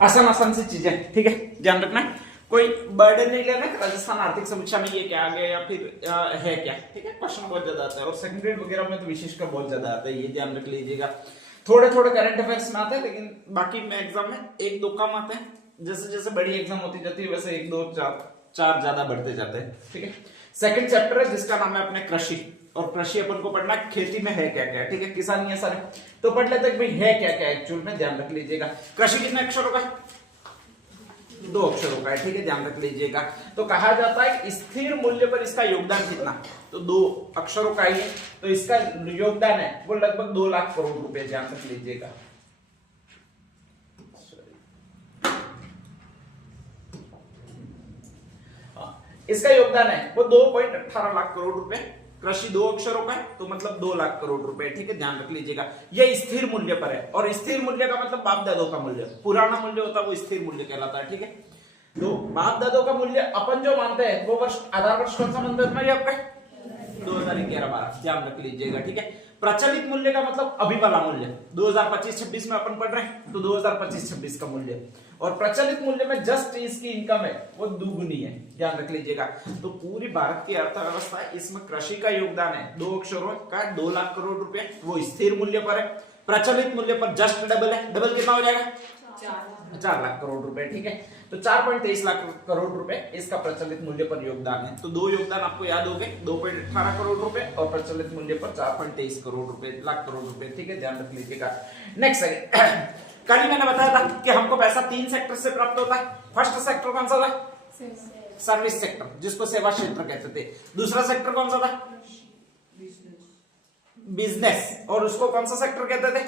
आसान आसान सी चीजें, ठीक है, ध्यान रखना, कोई बर्डन नहीं लेना। राजस्थान आर्थिक समीक्षा में ये क्या आ गया या फिर है क्या, ठीक है, क्वेश्चन बहुत ज्यादा आता है और सेकंड ग्रेड वगैरह में तो विशेषकर बहुत ज्यादा आता है, ये ध्यान रख लीजिएगा। थोड़े थोड़े करंट अफेयर्स में आते हैं, लेकिन बाकी में एग्जाम में एक दो कम आते हैं। जैसे जैसे बड़ी एग्जाम होती जाती है वैसे एक दो चार ज्यादा बढ़ते जाते हैं, ठीक है। सेकंड चैप्टर है जिसका नाम है अपने कृषि, और कृषि अपन को पढ़ना खेती में है क्या क्या, ठीक है, किसानी है सारे, तो पढ़ लेते हैं भाई है क्या क्या एक्चुअल में, ध्यान रख लीजिएगा। कृषि कितने अक्षरों का है? 2 अक्षरों का है, ठीक है, ध्यान रख लीजिएगा। तो कहा जाता है स्थिर मूल्य पर इसका योगदान कितना, तो 2 अक्षरों का ही है, तो इसका योगदान है वो लगभग 2 लाख करोड़ रुपए, ध्यान रख लीजिएगा। इसका योगदान है वो 2.18 लाख करोड़ रुपए। कृषि 2 अक्षरों का है तो मतलब 2 लाख करोड़ रुपए, ठीक है, ध्यान रख लीजिएगा। यह स्थिर मूल्य पर है, और स्थिर मूल्य का मतलब बाप दादों का मूल्य, पुराना मूल्य होता है वो स्थिर मूल्य कहलाता है, ठीक है। तो बाप दादों का मूल्य अपन जो मानते हैं वो वर्ष, आधार वर्ष कौन सा मंदिर में आपका 2011-12, ध्यान रख लीजिएगा, ठीक है। प्रचलित मूल्य का मतलब अभी वाला मूल्य, 2025-26 में अपन पढ़ रहे हैं तो 2025-26 का मूल्य, और प्रचलित मूल्य में जस्ट इसकी इनकम है वो दुगुनी है, ध्यान रख लीजिएगा। तो पूरी भारत की अर्थव्यवस्था है, इसमें कृषि का योगदान है 2 अक्षरों का 2 लाख करोड़ रुपए, वो स्थिर मूल्य पर है। प्रचलित मूल्य पर जस्ट डबल है, डबल कितना हो जाएगा 4 लाख करोड़ रुपए, ठीक है। तो 4.23 लाख करोड़ रुपए इसका प्रचलित मूल्य पर योगदान है। तो 2 योगदान आपको याद हो गए, 2.18 करोड़ रुपए और प्रचलित मूल्य पर 4.23 करोड़ रुपए, लाख करोड़ रुपए, ठीक है, ध्यान रख लीजिएगा। नेक्स्ट है, कल ही मैंने बताया था कि हमको पैसा 3 सेक्टर से प्राप्त होता है। फर्स्ट सेक्टर कौन सा था? सर्विस सेक्टर, जिसको सेवा क्षेत्र कहते थे। दूसरा सेक्टर कौन सा था? बिजनेस, और उसको कौन सा सेक्टर कहते थे?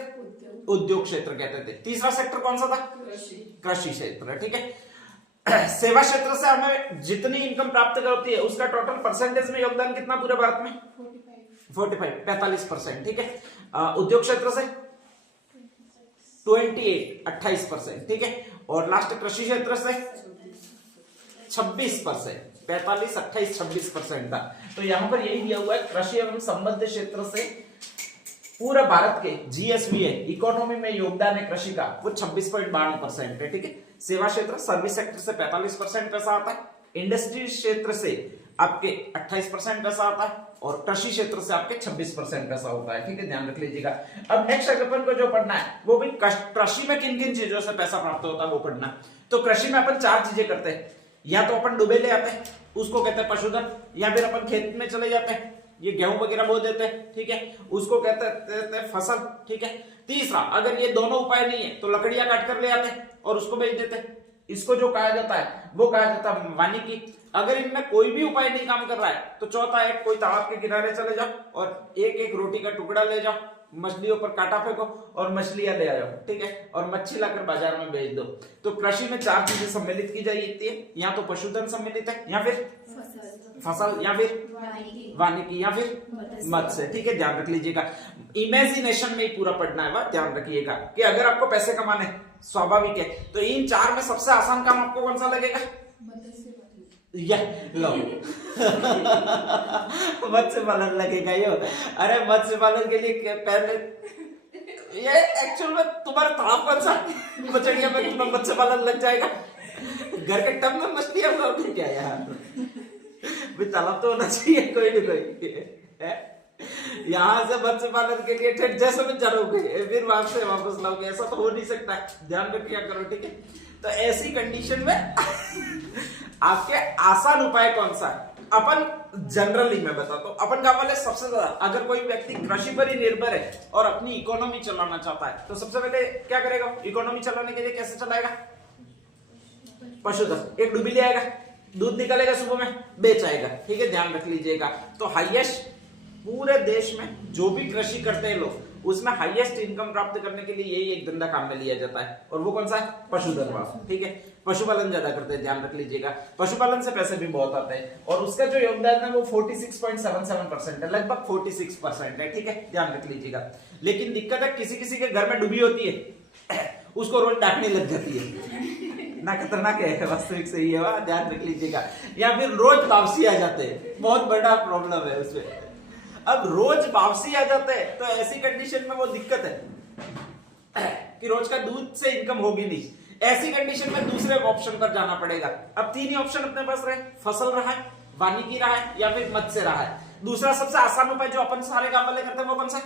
उद्योग क्षेत्र कहते थे। तीसरा सेक्टर कौन सा था? कृषि क्षेत्र, ठीक है। सेवा क्षेत्र से हमें जितनी इनकम प्राप्त होती है उसका टोटल परसेंटेज में योगदान कितना पूरे भारत में? 45%, ठीक है। उद्योग क्षेत्र से 28% ठीक है, और लास्ट कृषि क्षेत्र से 26%, 45, 28, 26% था। तो यहां पर यही दिया हुआ है, कृषि एवं संबद्ध क्षेत्र से पूरा भारत के जीएसवी इकोनॉमी में योगदान है कृषि का वो 26.52% है, ठीक है। सेवा क्षेत्र सर्विस सेक्टर से 45% पैसा आता है, इंडस्ट्री क्षेत्र से आपके 28% पैसा आता है, और कृषि क्षेत्र से आपके 26% पैसा होता है, ठीक है, ध्यान रख लीजिएगा। अब नेक्स्ट अपन को जो पढ़ना है वो भी कृषि में किन किन चीजों से पैसा प्राप्त होता है वो पढ़ना। तो कृषि में अपन 4 चीजें करते हैं, या तो अपन डुबे ले आते हैं उसको कहते हैं पशुधन, या फिर अपन खेत में चले जाते हैं, ये गेहूं वगैरह बो देते हैं, ठीक है, उसको कहते हैं फसल, ठीक है। तीसरा, अगर ये दोनों उपाय नहीं है तो लकड़ियां काट कर ले आते हैं और उसको बेच देते हैं, इसको जो कहा जाता है वो कहा जाता है वानिकी। अगर इनमें कोई भी उपाय नहीं काम कर रहा है तो चौथा है, कोई तालाब के किनारे चले जाओ और एक एक रोटी का टुकड़ा ले जाओ, मछलियों पर कांटा फेंको और मछलियां ले आओ, ठीक है, और मच्छी लाकर बाजार में बेच दो। तो कृषि में 4 चीजें सम्मिलित की जाती है, या तो पशुधन सम्मिलित है, या फिर फसल, या फिर वानिकी, या फिर मत्स्य, ठीक है, ध्यान रख लीजिएगा। इमेजिनेशन में ही पूरा पढ़ना है, वह ध्यान रखिएगा कि अगर आपको पैसे कमाने, स्वाभाविक है, तो इन 4 में सबसे आसान काम आपको कौन सा लगेगा? लो मत्स्य पालन लगेगा यो। अरे मत्स्य पालन के लिए पहले ये एक्चुअल में तुम्हारा तालाब कौन सा मछलियां में तुम्हें मत्स्य पालन लग जाएगा, घर के टब में मछलियां उगाओगे क्या यार? तालाब तो होना चाहिए कोई ना कोई। यहाँ से मत्स्य पालन के लिए ठेठ जैसे में चलोगे फिर वहां से वापस लाओगे, ऐसा तो हो नहीं सकता, ध्यान रखिए करो, ठीक है। तो ऐसी कंडीशन में आपके आसान उपाय कौन सा है? अपन जनरली मैं बताता हूं, अपन का वाले सबसे ज्यादा अगर कोई व्यक्ति कृषि पर ही निर्भर है और अपनी इकोनॉमी चलाना चाहता है तो सबसे पहले क्या करेगा? इकोनॉमी चलाने के लिए कैसे चलाएगा? पशुधन, एक डुबी ले आएगा, दूध निकलेगा सुबह में, बेच आएगा, ठीक है, ध्यान रख लीजिएगा। तो हाईएस्ट पूरे देश में जो भी कृषि करते हैं लोग, उसमें हाईएस्ट इनकम प्राप्त करने के लिए यही एक धंधा काम में लिया जाता है, और वो कौन सा है? पशुधन, ठीक है, पशुपालन ज्यादा करते हैं, ध्यान रख लीजिएगा। पशुपालन से पैसे भी बहुत आते हैं, और उसका जो योगदान है वो 46.77% है, लगभग 46% है, ठीक है, ध्यान रख लीजिएगा। लेकिन दिक्कत है किसी किसी के घर में डूबी होती है उसको रोज डांटने लग जाती है ना, खतरनाक है, वास्तविक सही है, वह ध्यान रख लीजिएगा। या फिर रोज वापसी आ जाते हैं, बहुत बड़ा प्रॉब्लम है उसमें। अब रोज वापसी आ जाते हैं तो ऐसी कंडीशन में वो दिक्कत है कि रोज का दूध से इनकम होगी नहीं। ऐसी कंडीशन में दूसरे ऑप्शन पर जाना पड़ेगा। अब तीन ही ऑप्शन अपने पास रहे, फसल रहा है, वानिकी रहा है या फिर मत्स्य रहा है। दूसरा सबसे आसान उपाय जो अपन सारे काम वाले करते हैं वो कौन सा?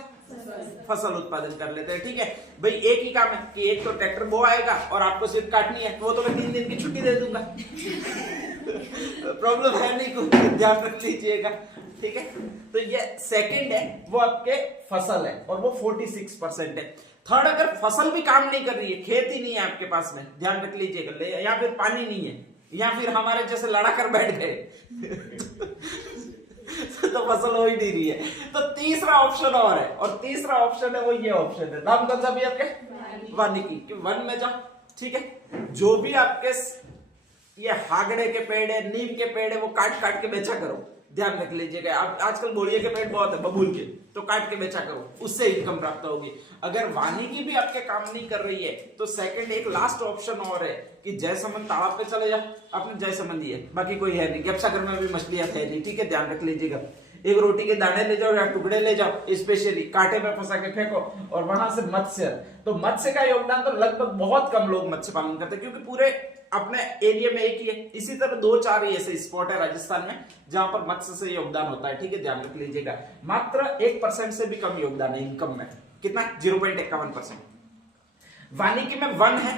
फसल उत्पादन कर लेते हैं। ठीक है भाई, एक ही काम है कि एक तो ट्रैक्टर बो आएगा और आपको सिर्फ काटनी है, वो तो मैं 3 दिन की छुट्टी दे दूंगा। प्रॉब्लम है नहीं, कुछ ध्यान रख लीजिएगा। ठीक है, तो ये सेकंड है वो आपके फसल है और वो 46% है। थर्ड, अगर फसल भी काम नहीं कर रही है, खेत ही नहीं है आपके पास में, ध्यान रख लीजिएगा, या फिर पानी नहीं है, या फिर हमारे जैसे लड़ा कर बैठ गए तो फसल हो ही नहीं रही है। तो तीसरा ऑप्शन और है, और तीसरा ऑप्शन है वो ये ऑप्शन है, नाम कौन सा भी आपके? वानिकी। कि वन में जाओ, ठीक है, जो भी आपके ये हागड़े के पेड़ है, नीम के पेड़ है, वो काट काट के बेचा करो। ध्यान रख लीजिएगा, आप आजकल बोड़िए के पेड़ बहुत है, बबूल के, तो काट के बेचा करो, उससे इनकम प्राप्त होगी। अगर वानिकी भी आपके काम नहीं कर रही है तो सेकंड एक लास्ट ऑप्शन और है कि जयसमंद तालाब पे चले जाओ, आपने जयसमंद ही है, बाकी कोई है नहीं, गपसागर में भी मछलियां है नहीं। ठीक है, ध्यान रख लीजिएगा, एक रोटी के दाने ले जाओ या टुकड़े ले जाओ, स्पेशली कांटे में फंसा के फेंको, और वहां से मत्स्य। तो मत्स्य का योगदान तो लगभग बहुत कम लोग मत्स्य पालन करते हैं, क्योंकि पूरे अपने एरिया में एक ही है। इसी तरह 2-4 ही ऐसे स्पॉट है राजस्थान में जहां पर मत्स्य से योगदान होता है। ठीक है, ध्यान रख लीजिएगा, मात्र 1% से भी कम योगदान है इनकम में। कितना? 0.51%। वानिकी में वन है,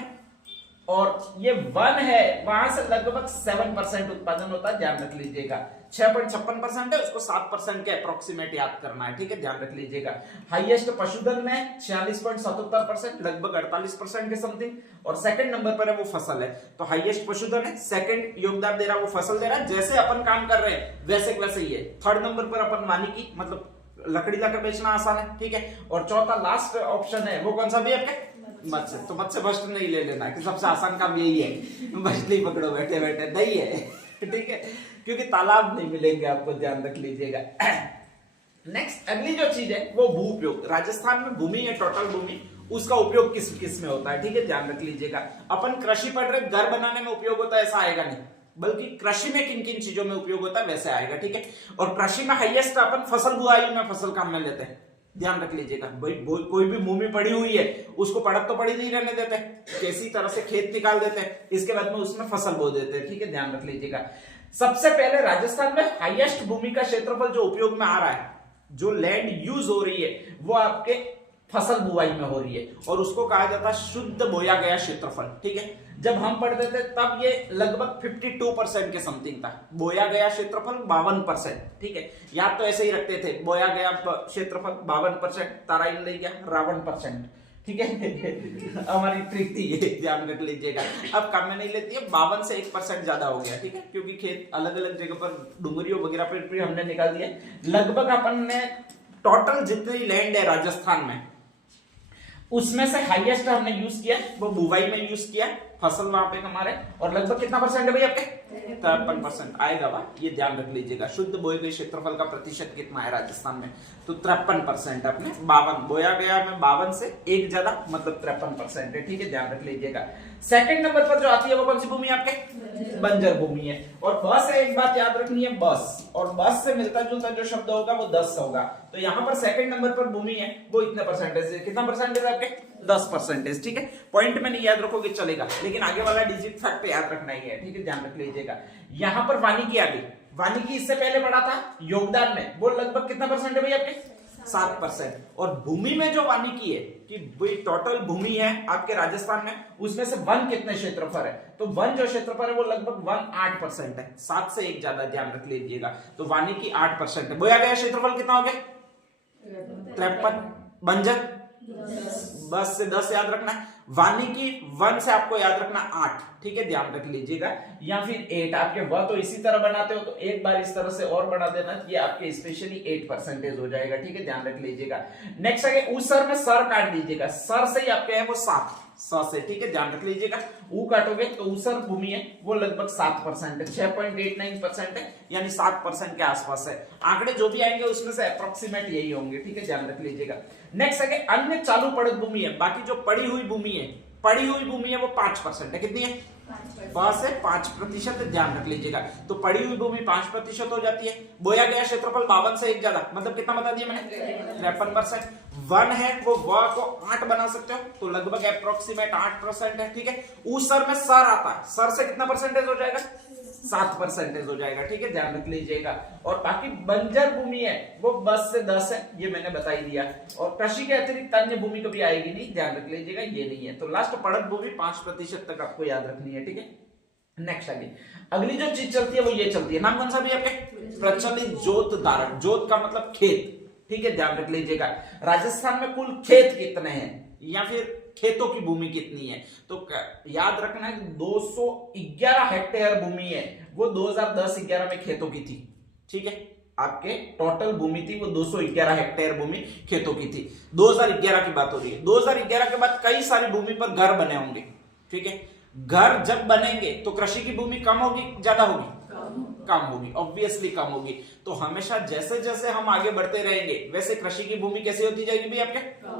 और ये वन है, वहां से लगभग 7% उत्पादन होता है। ध्यान रख लीजिएगा, 6.56% है, उसको 7% के अप्रोक्सीमेट याद करना है। ठीक है, ध्यान रख लीजिएगा। हाईएस्ट पशुधन में 46.77%, लगभग 48% के समथिंग, और सेकंड नंबर पर है वो फसल है। तो हाईएस्ट पशुधन है, सेकंड योगदान दे रहा है वो फसल दे रहा है। जैसे अपन काम कर रहे हैं वैसे वैसे ही है। थर्ड नंबर पर अपन वानिकी, मतलब लकड़ी लाकर बेचना आसान है। ठीक है, और चौथा लास्ट ऑप्शन है वो कौन सा भी आपके? मत्स्य। तो मत्स्य फर्स्ट नहीं ले लेना कि सबसे आसान काम यही है, मछली पकड़ो बैठे बैठे, नहीं है। ठीक है, क्योंकि तालाब नहीं मिलेंगे आपको, ध्यान रख लीजिएगा। नेक्स्ट अगली जो चीज है वो भू उपयोग। राजस्थान में भूमि है, टोटल भूमि, उसका उपयोग किस किस में होता है। ठीक है, ध्यान रख लीजिएगा। अपन कृषि पढ़ रहे, घर बनाने में उपयोग होता है ऐसा आएगा नहीं, बल्कि कृषि में किन किन चीजों में उपयोग होता है वैसे आएगा। ठीक है, और कृषि में हाईएस्ट अपन फसल बुआई में फसल काम में लेते हैं। ध्यान रख लीजिएगा भाई, कोई भी भूमि पड़ी हुई है उसको पड़क तो पड़ी नहीं रहने देते, किसी तरह से खेत निकाल देते हैं, इसके बाद में उसमें फसल बो देते हैं। ठीक है, ध्यान रख लीजिएगा। सबसे पहले राजस्थान में हाईएस्ट भूमि का क्षेत्रफल जो उपयोग में आ रहा है, जो लैंड यूज हो रही है, वो आपके फसल बुआई में हो रही है, और उसको कहा जाता है शुद्ध बोया गया क्षेत्रफल। ठीक है, जब हम पढ़ते थे तब ये लगभग 52% के समथिंग था, बोया गया क्षेत्रफल 52%। ठीक है, याद तो ऐसे ही रखते थे, बोया गया क्षेत्रफल 52%, ताराइन ले गया रावण %। ठीक है हमारी ट्रिक थी ये, ध्यान रख लीजिएगा। अब काम में नहीं लेती है, 52 से 1% ज्यादा हो गया। ठीक है, क्योंकि खेत अलग अलग जगह पर डुंगरियों वगैरह पर भी हमने निकाल दिया। लगभग अपन ने टोटल जितनी लैंड है राजस्थान में, उसमें से हाईएस्ट हमने यूज किया वो बुवाई में यूज किया, फसल वहां पे हमारे, और लगभग कितना % है भाई आपके? 53% आएगा वह, ये ध्यान रख लीजिएगा। शुद्ध बोए गए क्षेत्रफल का प्रतिशत कितना है राजस्थान में? तो 53% अपने 52 बोया गया में 52 से एक ज्यादा, मतलब 53% है। ठीक है, ध्यान रख लीजिएगा। सेकंड नंबर पर जो आती है वो कौन सी भूमि आपके? बंजर भूमि है। और बस है, एक बात याद रखनी है, बस, और बस से मिलता जुलता जो शब्द होगा वो 10 होगा। तो यहाँ पर सेकंड नंबर पर भूमि है वो इतने %, कितना % आपके? 10%। ठीक है, पॉइंट में नहीं याद रखोगे चलेगा, लेकिन आगे वाला डिजिट फैक्ट पे याद रखना ही है। ठीक है, ध्यान रख लीजिएगा। यहाँ पर वानिकी आ गई, वानिकी इससे पहले पढ़ा था योगदान में, वो लगभग कितना % है भाई आपके? 7%। और भूमि में जो वानिकी है कि भाई टोटल भूमि है आपके राजस्थान में, उसमें से वन कितने क्षेत्रफल है? तो वन जो क्षेत्रफल है वो लगभग 8% है, 7 से एक ज्यादा, ध्यान रख लीजिएगा। तो वानिकी 8% है। बोया गया क्षेत्रफल कितना हो गया? 53। बंजर बस से 10 याद रखना है। वानिकी 1 से आपको याद रखना 8। ठीक है, ध्यान रख लीजिएगा, या फिर 8 आपके वह तो इसी तरह बनाते हो, तो एक बार इस तरह से और बढ़ा देना, ये आपके स्पेशली 8% हो जाएगा। ठीक है, ध्यान रख लीजिएगा। नेक्स्ट आगे उस सर में सर काट दीजिएगा, सर से ही आपके है वो 7 से। ठीक है, ध्यान रख लीजिएगा। ऊ काटोगे तो ऊसर भूमि है वो लगभग 7% है, 6.89% है, यानी 7% के आसपास है। आंकड़े जो भी आएंगे उसमें से अप्रोक्सीमेट यही होंगे। ठीक है, ध्यान रख लीजिएगा। नेक्स्ट आगे अन्य चालू पड़त भूमि है, बाकी जो पड़ी हुई भूमि है, वो 5% है। कितनी है? 5 से 5% ध्यान रख लीजिएगा। तो पड़ी हुई भूमि 5% हो जाती है। बोया गया क्षेत्रफल 52 से एक ज्यादा, मतलब कितना बता दिया मैंने, 53%। वन है वो व को 8 बना सकते हो, तो लगभग अप्रोक्सीमेट 8% है। ठीक है, ऊसर में सर आता है, सर से कितना परसेंटेज हो जाएगा, 7% हो जाएगा। ठीक है, ध्यान रख लीजिएगा। और बाकी बंजर भूमि है वो 10 से 10 है, ये मैंने बता ही दिया। और कृषि के अतिरिक्त अन्य भूमि कभी आएगी नहीं, ध्यान रख लीजिएगा, ये नहीं है। तो लास्ट पड़त भूमि 5% तक आपको याद रखनी है। ठीक है, नेक्स्ट आगे अगली जो चीज चलती है वो ये चलती है, नाम कौन सा भी आपके, प्रचलित जोत धारक। जोत का मतलब खेत। ठीक है, ध्यान रख लीजिएगा। राजस्थान में कुल खेत कितने हैं या फिर खेतों की भूमि कितनी है, तो याद रखना है 211 हेक्टेयर भूमि है, वो 2010-11 में खेतों की थी। ठीक है, आपके टोटल भूमि थी वो 211 हेक्टेयर भूमि खेतों की थी। 2011 की बात हो रही है। 2011 के बाद कई सारी भूमि पर घर बने होंगे। ठीक है, घर जब बनेंगे तो कृषि की भूमि कम होगी ज्यादा होगी, कम होगी, ऑब्वियसली कम होगी। तो हमेशा जैसे जैसे हम आगे बढ़ते रहेंगे वैसे कृषि की भूमि कैसे होती जाएगी भाई आपके,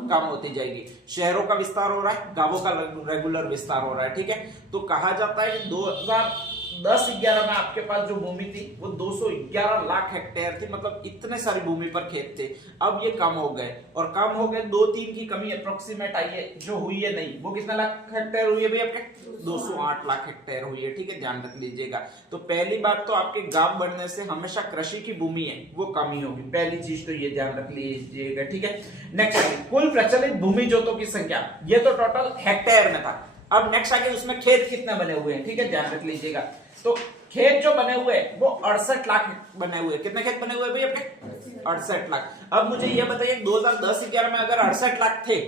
कम होती जाएगी। शहरों का विस्तार हो रहा है, गांवों का रेगुलर विस्तार हो रहा है। ठीक है, तो कहा जाता है कि 2010-11 में आपके पास जो भूमि थी वो 211 लाख हेक्टेयर थी, मतलब इतने सारी भूमि पर खेत थे। अब ये कम हो गए, और कम हो गए, 2-3 की कमी अप्रोक्सीमेट आई है, जो हुई है नहीं, वो कितना लाख हेक्टेयर हुई है भाई आपके, 208 लाख हेक्टेयर हुई है। ठीक है, ध्यान रख लीजिएगा। तो पहली बात तो आपके गांव बढ़ने से हमेशा कृषि की भूमि है वो कमी होगी, पहली चीज तो ये ध्यान रख लीजिएगा। ठीक है, नेक्स्ट कुल प्रचलित भूमि जोतों की संख्या, ये तो टोटल हेक्टेयर में था। अब नेक्स्ट आगे उसमें खेत कितने बने हुए हैं, ठीक है, ध्यान रख लीजिएगा। तो खेत जो बने हुए वो 68 लाख बने हुए। कितने खेत बने हुए भाई अपने, 68 लाख। अब मुझे यह बताइए 2010-11 में अगर 68 लाख थे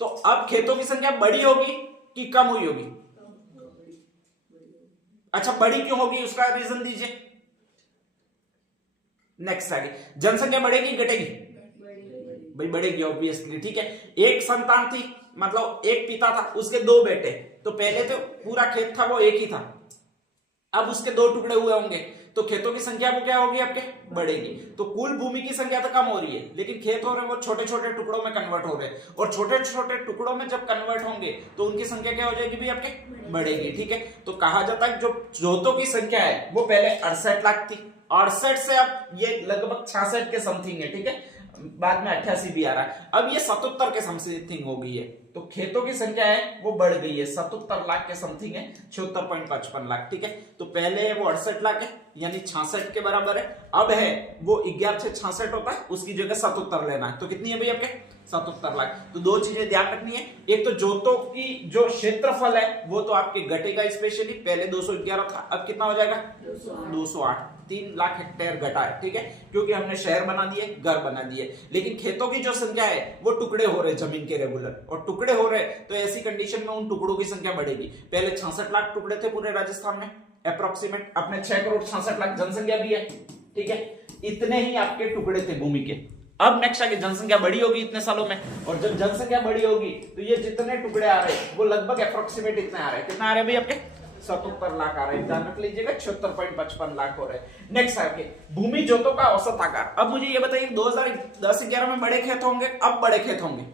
तो अब खेतों की संख्या बढ़ी होगी कि कम हुई होगी, अच्छा बढ़ी क्यों होगी उसका रीजन दीजिए। नेक्स्ट आगे जनसंख्या बढ़ेगी घटेगी, भाई बढ़ेगी ऑब्वियसली। ठीक है, एक संतान थी, मतलब एक पिता था, उसके 2 बेटे, तो पहले तो पूरा खेत था वो एक ही था, अब उसके 2 टुकड़े हुए होंगे, तो खेतों की संख्या वो क्या होगी आपके, बढ़ेगी। तो कुल भूमि की संख्या तो कम हो रही है, लेकिन खेत हो रहे हैं वो छोटे छोटे टुकड़ों में कन्वर्ट हो रहे हैं, और छोटे छोटे टुकड़ों में जब कन्वर्ट होंगे तो उनकी संख्या क्या हो जाएगी भी आपके, बढ़ेगी। ठीक है, तो कहा जाता है जो जोतों की संख्या है वो पहले 68 लाख थी, 68 से अब ये लगभग 66 के समथिंग है। ठीक है, बाद में 88 भी आ रहा है, अब ये 77 के समथिंग हो गई है। तो खेतों की संख्या है वो बढ़ गई है, 77 लाख के समथिंग है, 76.55 लाख। ठीक है, तो पहले वो 68 लाख है, यानी 66 के बराबर है। अब है वो 11 से 66 होता है, उसकी जगह 77 लेना है। तो कितनी है भाई आपके, 77 लाख। तो 2 चीजें ध्यान रखनी है, एक तो जोतों की जो क्षेत्रफल है वो तो आपके घटेगा, स्पेशली पहले 211 था, अब कितना हो जाएगा 208, 3 लाख हेक्टेयर घटा है। ठीक है, क्योंकि हमने शहर बना दिए, घर बना दिए, लेकिन खेतों की जो संख्या है वो टुकड़े हो रहे जमीन के रेगुलर, और टुकड़े हो रहे तो ऐसी कंडीशन में उन टुकड़ों की संख्या बढ़ेगी। पहले 66 लाख टुकड़े थे पूरे राजस्थान में अप्रोक्सीमेट, अपने 6 करोड़ 66 लाख जनसंख्या भी है। ठीक है, इतने ही आपके टुकड़े थे भूमि के। अब नेक्स्ट आगे जनसंख्या बढ़ी होगी इतने सालों में, और जब जनसंख्या बढ़ी होगी तो ये जितने टुकड़े आ रहे हैं वो लगभग अप्रोक्सीमेट इतने आ रहे हैं। कितना आ रहे हैं भाई आपके, 77 लाख आ रहे हैं, ध्यान रख लीजिएगा, 76.55 लाख हो रहे हैं। नेक्स्ट आगे भूमि जोतों का औसत आकार। अब मुझे ये बताइए 2010-11 में बड़े खेत होंगे, अब बड़े खेत होंगे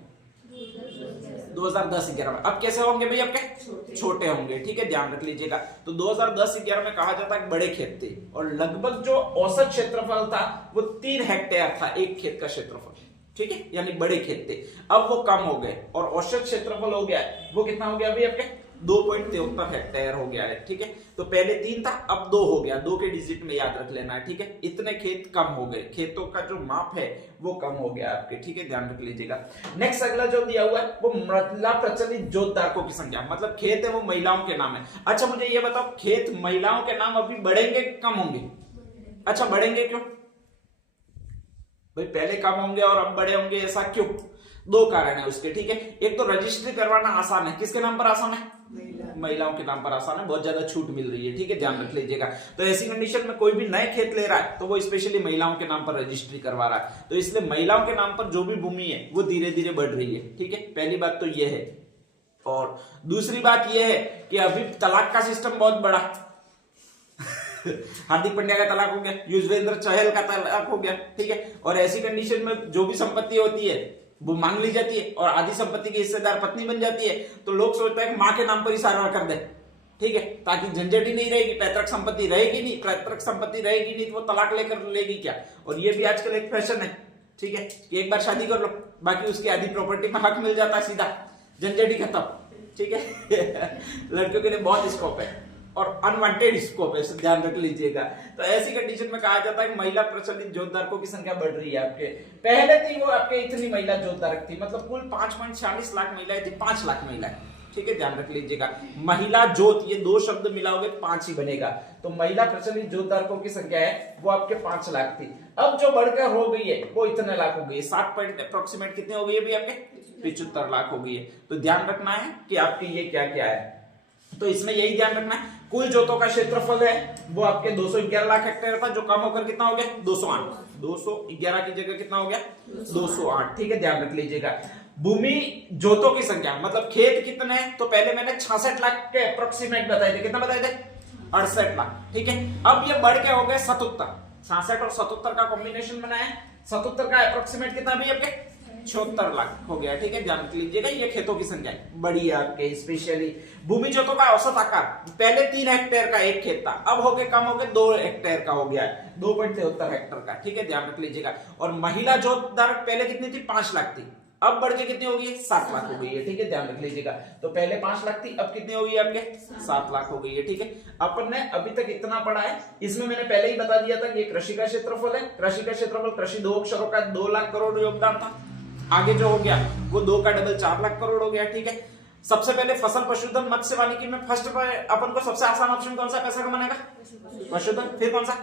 2010-11 में, अब कैसे होंगे भाई आपके, छोटे होंगे। ठीक है, ध्यान रख लीजिएगा। तो 2010-11 में कहा जाता है बड़े खेत थे, और लगभग जो औसत क्षेत्रफल था वो 3 हेक्टेयर था एक खेत का क्षेत्रफल। ठीक है, यानी बड़े खेत थे, अब वो कम हो गए, और औसत क्षेत्रफल हो गया वो कितना हो गया भाई आपके, 2.73 हेक्टेयर हो गया है। ठीक है, तो पहले 3 था, अब 2 हो गया, 2 के डिजिट में याद रख लेना है। ठीक है, इतने खेत कम हो गए, खेतों का जो माप है वो कम हो गया आपके। ठीक है, ध्यान रख लीजिएगा। नेक्स्ट अगला जो दिया हुआ है वो महिला प्रचलित जोतधारकों की संख्या, मतलब खेत है वो महिलाओं के नाम है। अच्छा मुझे ये बताओ, खेत महिलाओं के नाम अभी बढ़ेंगे कम होंगे, अच्छा बढ़ेंगे क्यों भाई, पहले कम होंगे और अब बड़े होंगे, ऐसा क्यों? 2 कारण है उसके। ठीक है, एक तो रजिस्ट्री करवाना आसान है, किसके नाम पर आसान है, महिलाओं के नाम पर आसान है, बहुत ज्यादा छूट मिल रही है। ठीक है, ध्यान रख लीजिएगा। तो ऐसी कंडीशन में कोई भी नए खेत ले रहा है तो वो स्पेशली महिलाओं के नाम पर रजिस्ट्री करवा रहा है, तो इसलिए महिलाओं के नाम पर जो भी भूमि है वो धीरे धीरे बढ़ रही है। ठीक है, पहली बात तो ये है। और दूसरी बात ये है कि अभी तलाक का सिस्टम बहुत बड़ा हार्दिक पांड्या का तलाक हो गया, युजवेंद्र चहल का तलाक हो गया। ठीक है, और ऐसी कंडीशन में जो भी संपत्ति होती है वो मांग ली जाती है, और आधी संपत्ति की हिस्सेदार पत्नी बन जाती है, तो लोग सोचते हैं कि मां के नाम पर ही सारा कर दे। ठीक है, ताकि झंझट ही नहीं रहेगी, पैतृक संपत्ति रहेगी नहीं, पैतृक संपत्ति रहेगी नहीं तो वो तलाक लेकर लेगी क्या। और ये भी आजकल एक फैशन है, ठीक है, कि एक बार शादी कर लो बाकी उसकी आधी प्रॉपर्टी में हक मिल जाता है सीधा, झंझट ही खत्म, ठीक है। लड़कियों के लिए बहुत स्कोप है और अनवांटेड स्कोप है, ध्यान रख लीजिएगा। तो ऐसी कंडीशन में कहा जाता है कि महिला प्रचलित जोतधारकों की संख्या बढ़ रही है। आपके पहले थी वो आपके इतनी महिला जोतधारक थी, मतलब कुल 5.46 लाख महिलाएं थी, 5 लाख महिलाएं, ठीक है, ध्यान रख लीजिएगा। महिला जोत, ये दो शब्द मिलाओगे 5 ही बनेगा। तो महिला प्रचलित जोतधारकों की संख्या है वो आपके 5 लाख थी। अब जो बढ़कर हो गई है वो इतने लाख हो गई है, 60 पॉइंट अप्रोक्सीमेट कितने हो गई है भी आपके 75 लाख हो गई है। तो ध्यान रखना है कि आपके ये क्या क्या है। तो इसमें यही ध्यान रखना है, कुल जोतों का क्षेत्रफल है वो आपके 211 लाख हेक्टेयर था, जो कम होकर कितना हो गया 208, 211 की जगह कितना हो गया 208, ठीक है, ध्यान रख लीजिएगा। भूमि जोतों की संख्या मतलब खेत कितने हैं, तो पहले मैंने 66 लाख के अप्रोक्सीमेट बताए थे, कितना बताए थे 68 लाख, ठीक है। अब ये बढ़ के हो गए 77, 66 और 77 का कॉम्बिनेशन बनाया, 77 का अप्रोक्सीमेट कितना भी आपके 76 लाख हो गया, ठीक है, ध्यान रख लीजिएगा। ये खेतों की संख्या बड़ी है आपके। स्पेशली भूमि जोतों का औसत आकार पहले 3 हेक्टेयर का एक खेत था, अब हो गए कम हो गए 2 हेक्टेयर का हो गया है, 2.73 हेक्टेयर का, ठीक है, ध्यान रख लीजिएगा। और महिला जोतधारक पहले कितनी थी 5 लाख थी, अब बढ़ के कितनी हो गई है 7 लाख हो गई है, ठीक है, ध्यान रख लीजिएगा। तो पहले 5 लाख थी, अब कितनी हो गई आपके 7 लाख हो गई है, ठीक है। अपन ने अभी तक इतना पढ़ा है, इसमें मैंने पहले ही बता दिया था कि ये कृषि का क्षेत्रफल है। कृषि का क्षेत्रफल कृषि 2 अक्षरों का 2 लाख करोड़ योगदान था, आगे जो हो गया वो 2 का डबल 4 लाख करोड़ हो गया, ठीक है। सबसे पहले फसल पशुधन मत्स्य वानिकी में फर्स्ट अपन को सबसे आसान ऑप्शन कौन सा पैसा कमाने का पशुधन, फिर कौन सा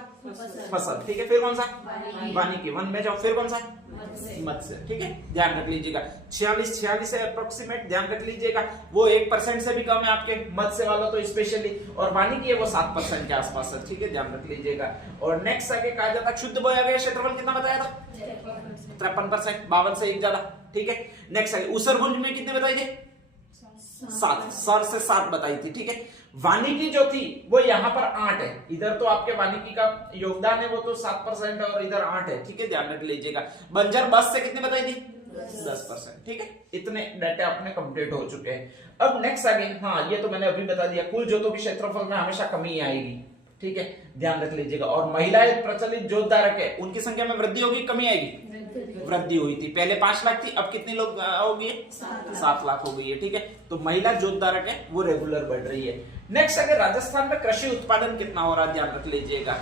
फसल, ठीक है, फिर कौन सा वानिकी, वन में जाओ, फिर कौन सा मत्स्य, ठीक है, ध्यान रख लीजिएगा। 46 है अप्रोक्सीमेट, ध्यान रख लीजिएगा। वो 1% से भी कम है आपके मत्स्य वाला तो स्पेशली, और वानिकी है वो 7% के आसपास है, ठीक है, ध्यान रख लीजिएगा। और नेक्स्ट आगे कहा जाता है शुद्ध बोया गया क्षेत्रफल कितना बताया था 53%, 52 से एक ज्यादा, ठीक है। नेक्स्ट आगे उसरभुज में कितने बताई थे 7, सर से 7 बताई थी, ठीक है। वानिकी जो थी वो यहाँ पर 8 है, इधर तो आपके वानिकी का योगदान है वो तो 7% है और इधर 8 है, ठीक है, ध्यान रख लीजिएगा। बंजर बस से कितने बताई थी 10%, ठीक है। इतने डाटा अपने कंप्लीट हो चुके हैं। अब नेक्स्ट आगे, हाँ ये तो मैंने अभी बता दिया, कुल जोतों के क्षेत्रफल में हमेशा कमी आएगी, ठीक है, ध्यान रख लीजिएगा। और महिलाएं प्रचलित जोतधारक है उनकी संख्या में वृद्धि होगी कमी आएगी, वृद्धि हुई थी, पहले 5 लाख थी, अब कितनी लोग होगी 7 लाख हो गई है, ठीक है। तो महिला जोतधारक है वो रेगुलर बढ़ रही है। नेक्स्ट अगर राजस्थान में कृषि उत्पादन कितना हो रहा है ध्यान रख लीजिएगा।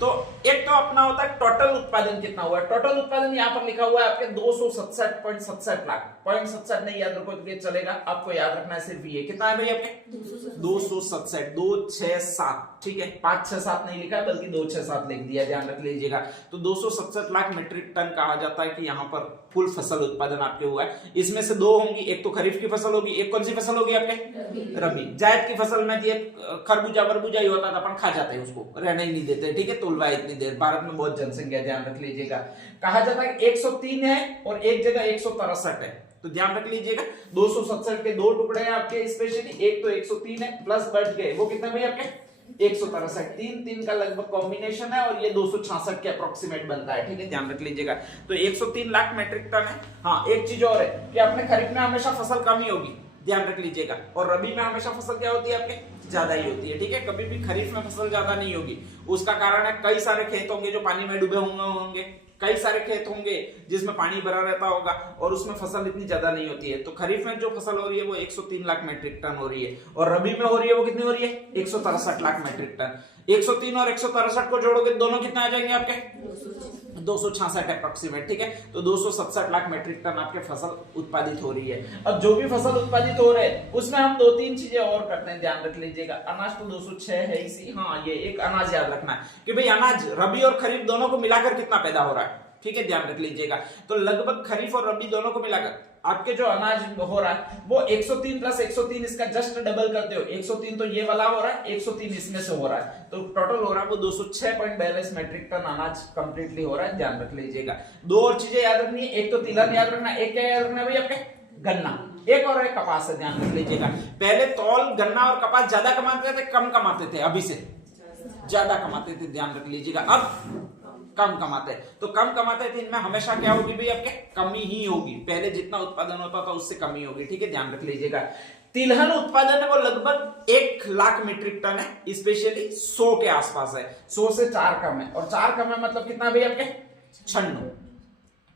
तो एक तो अपना होता है टोटल उत्पादन कितना हुआ है, टोटल उत्पादन यहाँ पर लिखा हुआ है आपके 267.67 लाख, 0.67 नहीं याद रखो तो चलेगा, आपको याद रखना है सिर्फ ये कितना है भाई आपके 267, 267, ठीक है, 567 नहीं लिखा बल्कि 267 लिख दिया, ध्यान रख लीजिएगा। तो 267 लाख मीट्रिक टन कहा जाता है कि यहाँ पर कुल फसल उत्पादन आपके हुआ है। इसमें से 2 होंगी, एक तो खरीफ की फसल होगी, एक कौन सी फसल होगी आपके रबी। जायद की फसल में खरबूजा बरबूजा ही होता था, अपन खा जाते हैं उसको, रहने ही नहीं देते, ठीक है, तुलवा इतनी देर, भारत में बहुत जनसंख्या, ध्यान रख लीजिएगा। कहा जाता है 103 है और एक जगह 163 है, तो ध्यान रख लीजिएगा 267 के 2 टुकड़े हैं आपके स्पेशली, एक तो 103 है प्लस बढ़ गए वो कितना भाई आपके 163, 3 का लगभग कॉम्बिनेशन है और ये 266 के अप्रोक्सीमेट बनता है, ठीक है, ध्यान रख लीजिएगा। तो 103 लाख मीट्रिक टन है। हाँ एक चीज और है कि अपने खरीफ में हमेशा फसल कम ही होगी, ध्यान रख लीजिएगा, और रबी में हमेशा फसल क्या होती है आपके ज्यादा ही होती है, ठीक है, कभी भी खरीफ में फसल ज्यादा नहीं होगी। उसका कारण है कई सारे खेत होंगे जो पानी में डूबे होंगे, कई सारे खेत होंगे जिसमें पानी भरा रहता होगा और उसमें फसल इतनी ज्यादा नहीं होती है। तो खरीफ में जो फसल हो रही है वो 103 लाख मीट्रिक टन हो रही है, और रबी में हो रही है वो कितनी हो रही है 163 लाख मीट्रिक टन। 103 और 163 को जोड़ोगे दोनों कितना आ जाएंगे आपके 266 अप्रोक्सीमेट, ठीक है। तो 267 लाख मीट्रिक टन आपके फसल उत्पादित हो रही है। अब जो भी फसल उत्पादित हो रहे हैं उसमें हम 2-3 चीजें और करते हैं, ध्यान रख लीजिएगा। अनाज तो 206 है इसी, हाँ ये एक अनाज याद रखना है कि भाई अनाज रबी और खरीफ दोनों को मिलाकर कितना पैदा हो रहा है, ठीक है, ध्यान रख लीजिएगा। तो लगभग खरीफ और रबी दोनों को मिलाकर आपके जो अनाज हो रहा है वो 103 प्लस 103 इसका जस्ट डबल करते हो, 103 तो ये वाला हो रहा है, 103 इसमें से हो रहा है, तो टोटल हो रहा है वो 206.42 मीट्रिक टन अनाज कंप्लीटली हो रहा है, ध्यान रख लीजिएगा। 2 और चीजें याद रखनी है, एक तो तिलहन याद रखना, एक क्या याद रखना है भाई आपके गन्ना, एक और है कपास है, ध्यान रख लीजिएगा। पहले तौल गन्ना और कपास ज्यादा कमाते थे कम कमाते थे, अभी से ज्यादा कमाते थे, ध्यान रख लीजिएगा। अब कम कमाते हैं, तो कम कमाते थे इनमें हमेशा क्या होगी भाई आपके कमी ही होगी, पहले जितना उत्पादन होता था उससे कमी होगी, ठीक है, ध्यान रख लीजिएगा। तिलहन उत्पादन है वो लगभग 1 लाख मीट्रिक टन है, स्पेशली 100 के आसपास है, 100 से 4 कम है, और 4 कम है मतलब कितना भी आपके 96,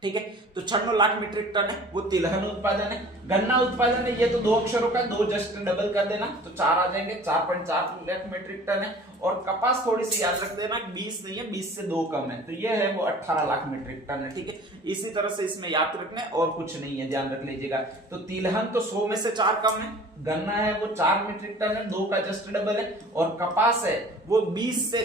ठीक है। तो 96 लाख मीट्रिक टन है वो तिलहन उत्पादन है। गन्ना उत्पादन है, ये तो 2 अक्षरों का, 2 जस्ट डबल कर देना तो 4 आ जाएंगे, 4.4 लाख मीट्रिक टन है। और कपास थोड़ी सी याद रख देना, 20 नहीं है, 20 से 2 कम है, तो ये है वो 18 लाख मीट्रिक टन है, ठीक है। इसी तरह से इसमें याद रखना है, और कुछ नहीं है, ध्यान रख लीजिएगा। तो तिलहन तो 100 में से 4 कम है, गन्ना है वो 4 मीट्रिक टन है, 2 का जस्ट डबल है, और कपास है वो 20 से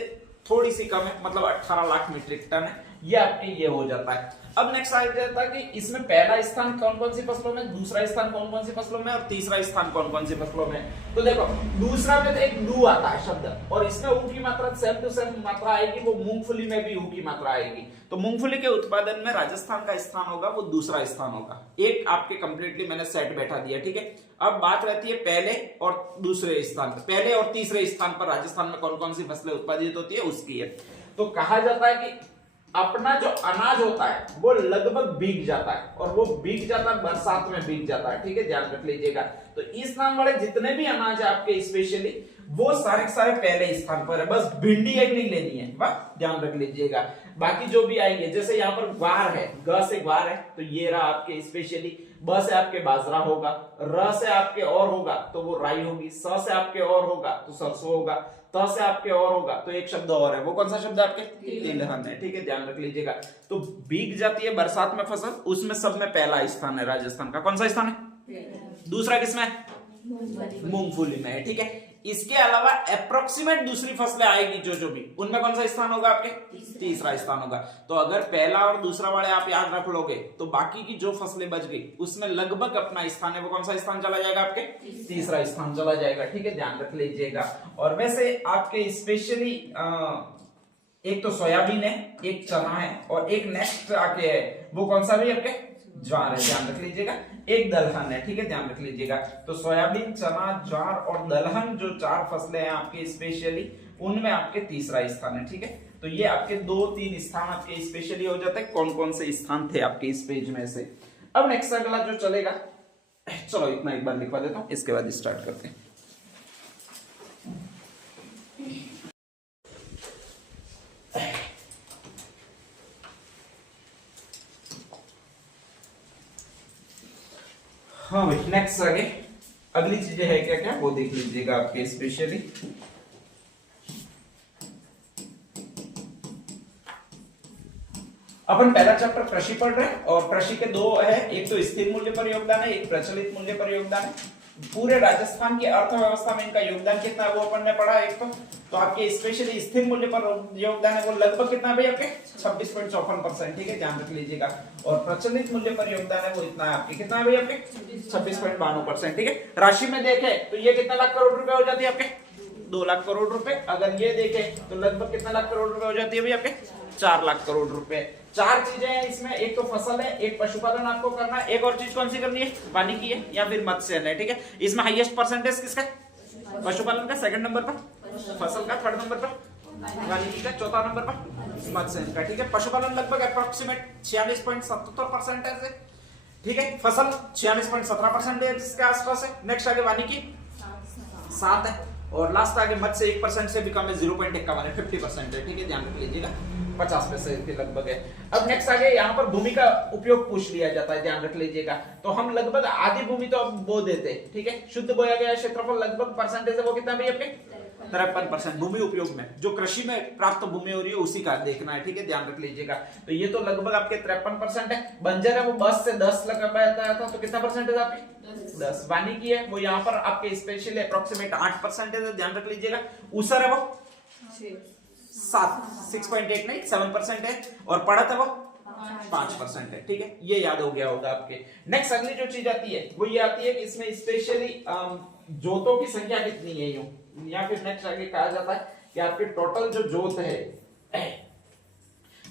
थोड़ी सी कम है, मतलब 18 लाख मीट्रिक टन है। ये आपके ये हो जाता है। अब नेक्स्ट आ जाता है कि इसमें पहला स्थान कौन कौन सी फसलों में, दूसरा स्थान कौन कौन सी फसलों में, और तीसरा स्थान कौन कौन सी फसलों में। तो देखो दूसरा में तो एक डू आता है शब्द, और इसमें ऊ की मात्रा सेम टू सेम मात्रा आएगी, वो मूंगफली में भी ऊ की मात्रा आएगी। तो मूंगफली के उत्पादन में राजस्थान का स्थान होगा वो दूसरा स्थान होगा। एक आपके कंप्लीटली मैंने सेट बैठा दिया, ठीक है। अब बात रहती है पहले और दूसरे स्थान पर, पहले और तीसरे स्थान पर राजस्थान में कौन कौन सी फसलें उत्पादित होती है उसकी है। तो कहा जाता है कि अपना जो अनाज होता है वो लगभग भीग जाता है, और वो भीग जाता है बरसात में भीग जाता है, ठीक है, ध्यान रख लीजिएगा। तो इस नाम वाले जितने भी अनाज है आपके स्पेशली वो सारे सारे पहले स्थान पर है, बस भिंडी एक नहीं लेनी है, बस ध्यान रख लीजिएगा। बाकी जो भी आएंगे, जैसे यहाँ पर ग्वार है, ग से ग्वार है तो ये रहा आपके स्पेशली, ब से आपके बाजरा होगा, र से आपके और होगा तो वो राई होगी, स से आपके और होगा तो सरसों होगा, त से आपके और होगा तो एक शब्द और है, वो कौन सा शब्द आपके तिलहन है, ठीक है, ध्यान रख लीजिएगा। तो भीग जाती है बरसात में फसल, उसमें सब में पहला स्थान है राजस्थान का। कौन सा स्थान है? दूसरा किसमें है? मूंगफली में है, ठीक है। इसके अलावा अप्रोक्सीमेट दूसरी फसलें आएगी जो भी, उनमें कौन सा स्थान होगा आपके? तीसरा स्थान होगा। तो अगर पहला और दूसरा वाले आप याद रख लोगे तो बाकी की जो फसलें बच गई उसमें लगभग अपना स्थान है वो कौन सा स्थान चला जाएगा आपके? तीसरा स्थान चला जाएगा, ठीक है, ध्यान रख लीजिएगा। और वैसे आपके स्पेशली एक तो सोयाबीन है, एक चना है, और एक नेक्स्ट आके है वो कौन सा भी आपके? ज्वार है, ध्यान रख लीजिएगा। एक दलहन है, ठीक है, ध्यान रख लीजिएगा। तो सोयाबीन, चना, ज्वार और दलहन जो 4 फसलें हैं आपके स्पेशली, उनमें आपके तीसरा स्थान है, ठीक है। तो ये आपके 2-3 स्थान आपके स्पेशली हो जाते हैं। कौन कौन से स्थान थे आपके इस पेज में से। अब नेक्स्ट अगला जो चलेगा, चलो इतना एक बार लिखवा देता हूं, इसके बाद स्टार्ट करते हैं। हाँ भाई, नेक्स्ट आगे अगली चीजें है क्या क्या वो देख लीजिएगा आपके स्पेशली। अपन पहला चैप्टर कृषि पढ़ रहे हैं, और कृषि के 2 है, एक तो स्थिर मूल्य पर योगदान है, एक प्रचलित मूल्य पर योगदान है। पूरे राजस्थान की अर्थव्यवस्था में इनका योगदान कितना है वो अपन ने पढ़ा। एक तो आपके स्पेशली स्थिर मूल्य पर योगदान है वो लगभग कितना है आपके? 26.54%, ठीक है, ध्यान रख लीजिएगा। और प्रचलित मूल्य पर योगदान है वो इतना है आपके, कितना है भाई आपके? 26.92%, ठीक है। राशि में देखे तो ये कितना लाख करोड़ रुपए हो जाती है आपके? 2 लाख करोड़ रुपए। अगर ये देखे तो लगभग कितना लाख करोड़ रुपए हो जाती है भाई आपके? 4 लाख करोड़ रुपए। 4 चीजें हैं इसमें, एक तो फसल है, एक पशुपालन आपको करना है, एक और चीज कौन सी करनी है? वानिकी है या फिर मत्स्य है, ठीक है। इसमें हाईएस्ट परसेंटेज किसका? पशुपालन का, सेकंड नंबर पर फसल का, थर्ड नंबर पर वानिकी का, चौथा नंबर पर मत्स्य का, ठीक है। पशुपालन लगभग अप्रोक्सीमेट 46.77% है, ठीक है। फसल 46.17% के आसपास है। नेक्स्ट आगे वानिकी 7 है, और लास्ट आगे मत्स्य 1% से भी कम है, 0.51 है, 50% है, ठीक है, ध्यान रख लीजिएगा। 50% के लगभग है। अब नेक्स्ट आगे यहाँ पर भूमि का उपयोग पूछ लिया जाता है, ध्यान रख लीजिएगा। तो हम लगभग आधी भूमि तो अब बो देते हैं, ठीक है। शुद्ध बोया गया क्षेत्रफल लगभग परसेंटेज है वो कितना भी आपके? 53% भूमि उपयोग में जो कृषि में प्राप्त भूमि हो रही है उसी का देखना है, ठीक है, ध्यान रख लीजिएगा। तो ये तो लगभग आपके 53% है। बंजर है वो 10 से 10 लगाता था, तो कितना परसेंटेज आपकी? 10। वानिकी है वो यहाँ पर आपके स्पेशली अप्रोक्सीमेट 8% है, ध्यान रख लीजिएगा। ऊसर है वो 6.8 नहीं 7% है, और पड़त है वो 5% है, ठीक है, ये याद हो गया होगा आपके। नेक्स्ट अगली जो चीज आती है वो ये आती है कि इसमें स्पेशली जोतों की संख्या कितनी है यूं, या फिर नेक्स्ट आगे कहा जाता है कि आपके टोटल जो जोत है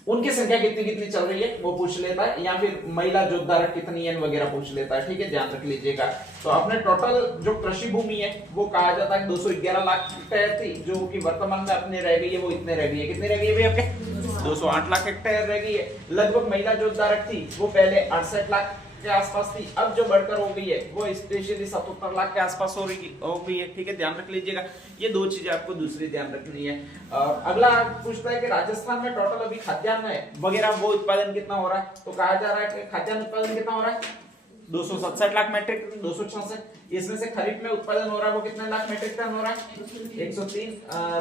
उनकी संख्या कितनी कितनी चल रही है वो पूछ लेता है, या फिर महिला जोतधारक कितनी है वगैरह पूछ लेता है, ठीक है, ध्यान रख लीजिएगा। तो अपने टोटल जो कृषि भूमि है वो कहा जाता है 211 लाख हेक्टेयर थी, जो कि वर्तमान में अपने रह गई है वो इतने रह गई है, कितने रह गई है भाई आपके? 208 लाख हेक्टेयर रह गई है। लगभग महिला जोतधारक थी वो पहले 68 लाख के आसपास थी, अब जो बढ़कर हो गई है वो स्पेशली 77 लाख के आसपास हो गई है। ठीक है, ध्यान रख लीजिएगा। ये दो चीजें आपको दूसरी ध्यान रखनी है। अगला पूछता है कि राजस्थान में टोटल अभी खाद्यान्न वगैरह वो उत्पादन कितना हो रहा है, तो कहा जा रहा है कि खाद्यान्न उत्पादन कितना हो रहा है 267 लाख मेट्रिक टन, 266। इसमें से खरीफ में उत्पादन हो रहा है वो कितने लाख मेट्रिक टन हो रहा है 103।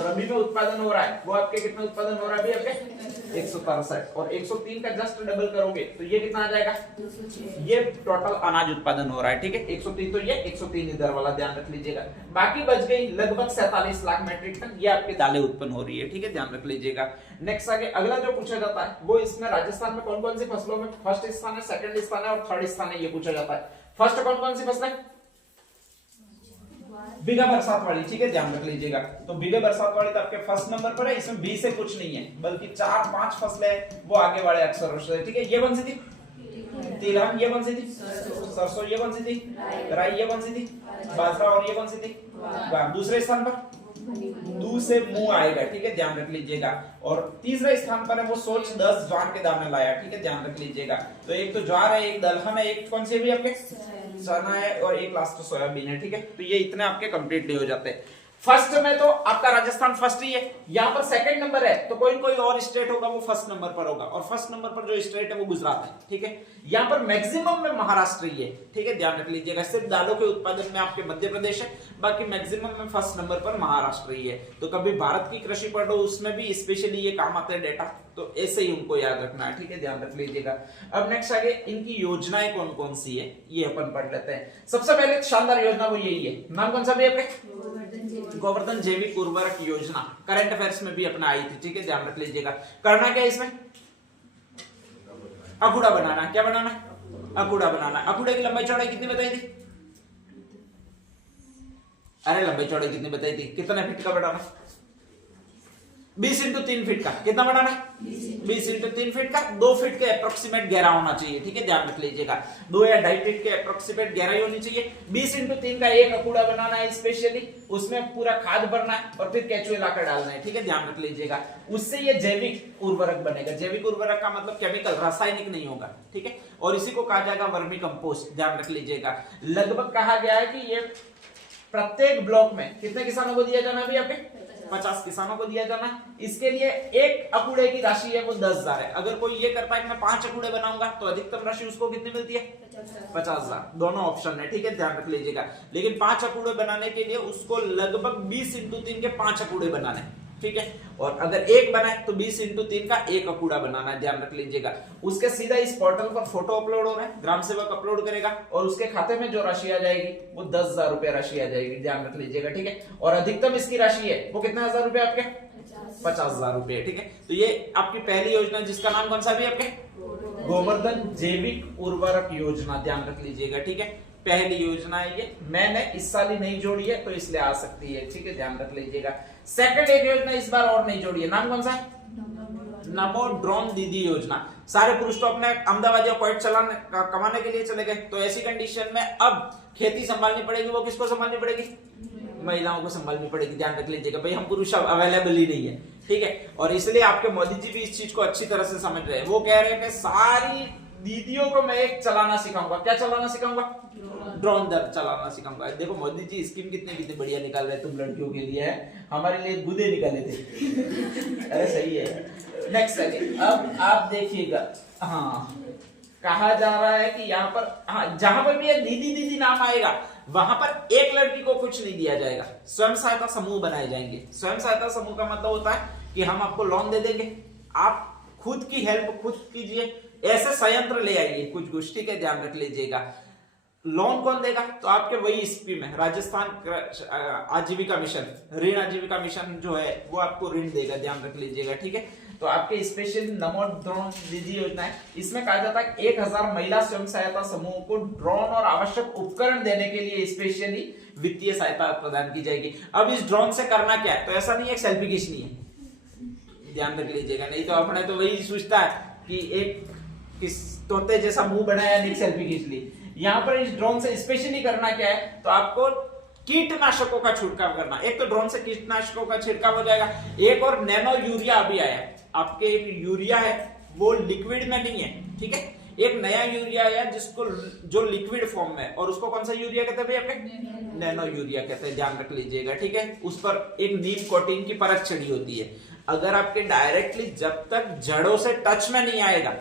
रबी में उत्पादन हो रहा है वो आपके कितना उत्पादन हो रहा है अभी आपके 163, और 103 का जस्ट डबल करोगे तो ये कितना आ जाएगा 206। ये टोटल अनाज उत्पादन हो रहा है। ठीक है, 103 तो ये 103 इधर वाला ध्यान रख लीजिएगा। बाकी बच गई लगभग 47 लाख मेट्रिक टन, ये आपकी दालें उत्पन्न हो रही है। ठीक है, ध्यान रख लीजिएगा। नेक्स्ट आगे अगला जो पूछा जाता है वो इसमें राजस्थान में कौन कौन सी फसलों में फर्स्ट स्थान है, सेकंड स्थान है और थर्ड स्थान है, ये पूछा जाता है। फर्स्ट कौन कौन सी फसलें, बिना बरसात वाली। ठीक है, ध्यान रख लीजिएगा। तो बिना बरसात वाली तो आपके फर्स्ट नंबर पर है, इसमें बी से कुछ नहीं है बल्कि 4-5 फसलें वो आगे वाले अक्षरों से। ठीक है, ये कौन सी थी तिलहन, ये कौन सी थी सरसों, ये कौन सी थी राई, ये कौन सी थी बाजरा, और ये कौन सी थी दूसरे स्थान पर दू से मुंह आएगा। ठीक है, ध्यान रख लीजिएगा। और तीसरे स्थान पर है वो सोच 10 ज्वार के दाने लाया। ठीक है, ध्यान रख लीजिएगा। तो एक तो ज्वार है, एक दलहन है, एक कौन सी भी आपके चना है, और एक लास्ट सोयाबीन है। ठीक है, तो ये इतने आपके कंप्लीटली हो जाते हैं। फर्स्ट में तो आपका राजस्थान फर्स्ट ही है, यहाँ पर सेकंड नंबर है तो कोई कोई और स्टेट होगा वो फर्स्ट नंबर पर होगा, और फर्स्ट नंबर पर जो स्टेट है वो गुजरात है। ठीक है, यहाँ पर मैक्सिमम में महाराष्ट्र ही है। ठीक है, ध्यान रख लीजिएगा। सिर्फ दालों के उत्पादन में आपके मध्य प्रदेश है, बाकी मैक्सिमम में फर्स्ट नंबर पर महाराष्ट्र ही है। तो कभी भारत की कृषि पढ़ो उसमें भी स्पेशली ये काम आते हैं डेटा, तो ऐसे ही उनको याद रखना है। ठीक है, ध्यान रख लीजिएगा। अब नेक्स्ट आगे इनकी योजनाएं कौन कौन सी है ये अपन पढ़ लेते हैं। सबसे पहले शानदार योजना वो यही है, नाम कौन सा भी आपके गोवर्धन जैविक उर्वरक योजना, करंट अफेयर्स में भी अपना आई थी। ठीक है, ध्यान रख लीजिएगा। करना क्या इसमें अकूड़ा बनाना। क्या बनाना, अकूड़ा बनाना। अकूड़े की लंबाई चौड़ाई कितनी बताई थी, अरे लंबाई चौड़ाई कितनी बताई थी, कितने फीट का बनाना 20 × 3 फीट का। कितना बनाना 20 × 3 फीट का, 2 फीट के अप्रोक्सीमेट गहरा होना चाहिए। ठीक है, ध्यान रख लीजिएगा। 2 या 2.5 फीट के अप्रोक्सीमेट गहराई होनी चाहिए। 20 × 3 का एक अकूड़ा बनाना है स्पेशली, उसमें पूरा खाद भरना है और फिर केचुए लाकर डालना है। ठीक है, ध्यान रख लीजिएगा। उससे ये जैविक उर्वरक बनेगा। जैविक उर्वरक का मतलब केमिकल, रासायनिक नहीं होगा। ठीक है, और इसी को कहा जाएगा वर्मी कंपोस्ट। ध्यान रख लीजिएगा। लगभग कहा गया है कि ये प्रत्येक ब्लॉक में कितने किसानों को दिया जाना भी आपके 50 किसानों को दिया जाना। इसके लिए एक अकूड़े की राशि है वो 10,000 है। अगर कोई ये करता है कि मैं 5 अकूड़े बनाऊंगा तो अधिकतम राशि उसको कितनी मिलती है 50,000। दोनों ऑप्शन है। ठीक है, ध्यान रख लीजिएगा। लेकिन 5 अकूड़े बनाने के लिए उसको लगभग 20 × 3 के 5 अकूड़े बनाने। ठीक है, और अगर एक बनाए तो 20 × 3 का एक अकूड़ा बनाना है। ध्यान रख लीजिएगा। उसके सीधा इस पोर्टल पर फोटो अपलोड हो रहा है, ग्राम सेवक अपलोड करेगा और उसके खाते में जो राशि आ जाएगी वो 10,000 रुपए राशि आ जाएगी। ध्यान रख लीजिएगा। ठीक है, और अधिकतम इसकी राशि है वो कितने हजार रुपए आपके 50,000 रुपए। ठीक है, तो ये आपकी पहली योजना जिसका नाम कौन सा भी आपके गोवर्धन जैविक उर्वरक योजना। ध्यान रख लीजिएगा। ठीक है, पहली योजना है ये, मैंने इस साल ही नहीं जोड़ी है तो इसलिए आ सकती है। ठीक है, ध्यान रख लीजिएगा। सेकंड एक योजना इस बार और नहीं जोड़ी है, नाम कौन सा है नमो ड्रोन दीदी योजना। सारे पुरुष तो अपने अहमदाबाद या क्वेट चलाने कमाने के लिए चले गए, तो ऐसी कंडीशन में अब खेती संभालनी पड़ेगी। वो किसको संभालनी पड़ेगी, महिलाओं को संभालनी पड़ेगी। ध्यान रख लीजिएगा भाई, हम पुरुष अवेलेबल ही नहीं है। ठीक है, और इसलिए आपके मोदी जी भी इस चीज को अच्छी तरह से समझ रहे हैं। वो कह रहे हैं कि सारी दीदियों को मैं एक चलाना सिखाऊंगा। क्या चलाना सिखाऊंगा, ड्रोन चलाना सिखाऊंगा। देखो मोदी जी स्कीम कितनी बढ़िया निकाल रहे, तुम लड़कियों के लिए है, हमारे लिए गुदे निकाले थे। अरे सही है। नेक्स्ट अब आप देखिएगा। हाँ, कहा जा रहा है कि यहाँ पर, हाँ, जहां पर भी ये दीदी दीदी नाम आएगा वहां पर एक लड़की को कुछ नहीं दिया जाएगा, स्वयं सहायता समूह बनाए जाएंगे। स्वयं सहायता समूह का मतलब होता है कि हम आपको लोन दे देंगे, आप खुद की हेल्प खुद कीजिए, ऐसे संयंत्र ले आइए कुछ। ठीक है, ध्यान रख लीजिएगा। लोन कौन देगा, तो आपके वही स्कीम है राजस्थान आजीविका मिशन, ऋण आजीविका मिशन जो है वो आपको ऋण देगा। ध्यान रख लीजिएगा। ठीक है, तो आपके स्पेशल नमो ड्रोन दीदी योजना है, इसमें कहा जाता है 1000 महिला स्वयं सहायता समूह को ड्रोन और आवश्यक उपकरण देने के लिए स्पेशली वित्तीय सहायता प्रदान की जाएगी। अब इस ड्रोन से करना क्या है, तो ऐसा नहीं है सेल्फी खींचनी है। ध्यान रख लीजिएगा, नहीं तो अपने तो वही सोचता है कि एक किस तोते जैसा मुंह बनाया नहीं सेल्फी खींच ली। यहाँ पर इस ड्रोन से स्पेशली करना क्या है, तो आपको कीटनाशकों का छिड़काव करना। एक तो ड्रोन से कीटनाशकों का छिड़काव हो जाएगा, एक और नैनो यूरिया अभी आया है। आपके एक यूरिया है वो लिक्विड में नहीं है। ठीक है, एक नया यूरिया आया जिसको जो लिक्विड फॉर्म में, और उसको कौन सा यूरिया कहते हैं भाई आपके? नैनो यूरिया कहते हैं, ध्यान रख लीजिएगा, ठीक है। उस पर एक नीम कोटिंग की परत चढ़ी होती है। अगर आपके डायरेक्टली जब तक जड़ों से टच में नहीं आएगा,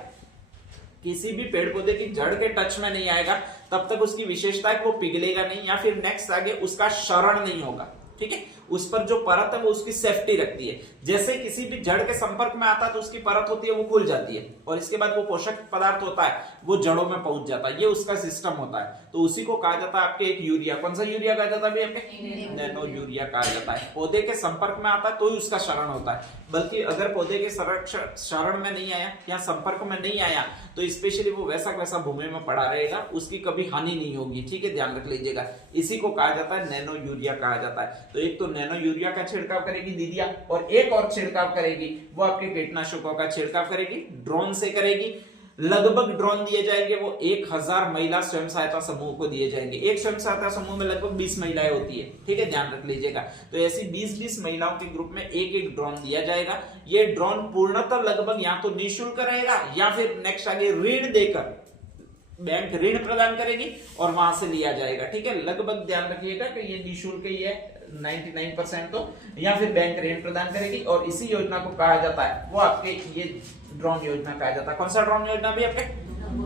किसी भी पेड़ पौधे की जड़ के टच में नहीं आएगा, तब तक उसकी विशेषता है कि वो पिघलेगा नहीं या फिर नेक्स्ट आगे उसका क्षरण नहीं होगा, ठीक है। उस पर जो परत है वो उसकी सेफ्टी रखती है। जैसे किसी भी जड़ के संपर्क में आता है तो उसकी परत होती है वो खुल जाती है, और इसके बाद वो पोषक पदार्थ होता है वो जड़ों में पहुंच जाता है, ये उसका सिस्टम होता है। तो उसी को कहा जाता है आपके एक यूरिया। कौन सा यूरिया कहा जाता है आपके? नैनो यूरिया कहा जाता है। पौधे के संपर्क में आता है तो ही उसका क्षरण होता है, बल्कि अगर पौधे के क्षरण में नहीं आया या संपर्क में नहीं आया तो स्पेशली वो वैसा वैसा भूमि में पड़ा रहेगा, उसकी कभी हानि नहीं होगी, ठीक है, ध्यान रख लीजिएगा। इसी को कहा जाता है नैनो यूरिया कहा जाता है। तो एक तो नैनो यूरिया का छिड़काव करेगी दीदिया, और एक और छिड़काव करेगी वो आपके कीटनाशकों का छिड़काव करेगी, ड्रोन से करेगी। लगभग ड्रोन दिए जाएंगे वो 1000 महिला स्वयं सहायता समूह को दिए जाएंगे। एक स्वयं सहायता समूह में लगभग 20 महिलाएं होती है, ठीक है, ध्यान रख लीजिएगा। तो ऐसी 20-20 महिलाओं के ग्रुप में एक एक ड्रोन दिया जाएगा। ये ड्रोन पूर्णतः लगभग या तो निःशुल्क रहेगा या फिर नेक्स्ट आगे ऋण देकर बैंक ऋण प्रदान करेगी और वहां से लिया जाएगा, ठीक है। लगभग ध्यान रखिएगा कि ये निःशुल्क ही है 99% तो, या फिर बैंक ऋण प्रदान करेगी। और इसी योजना को कहा जाता है वो आपके ये ड्रोन योजना कहा जाता है। कौन सा ड्रोन योजना भी आपके?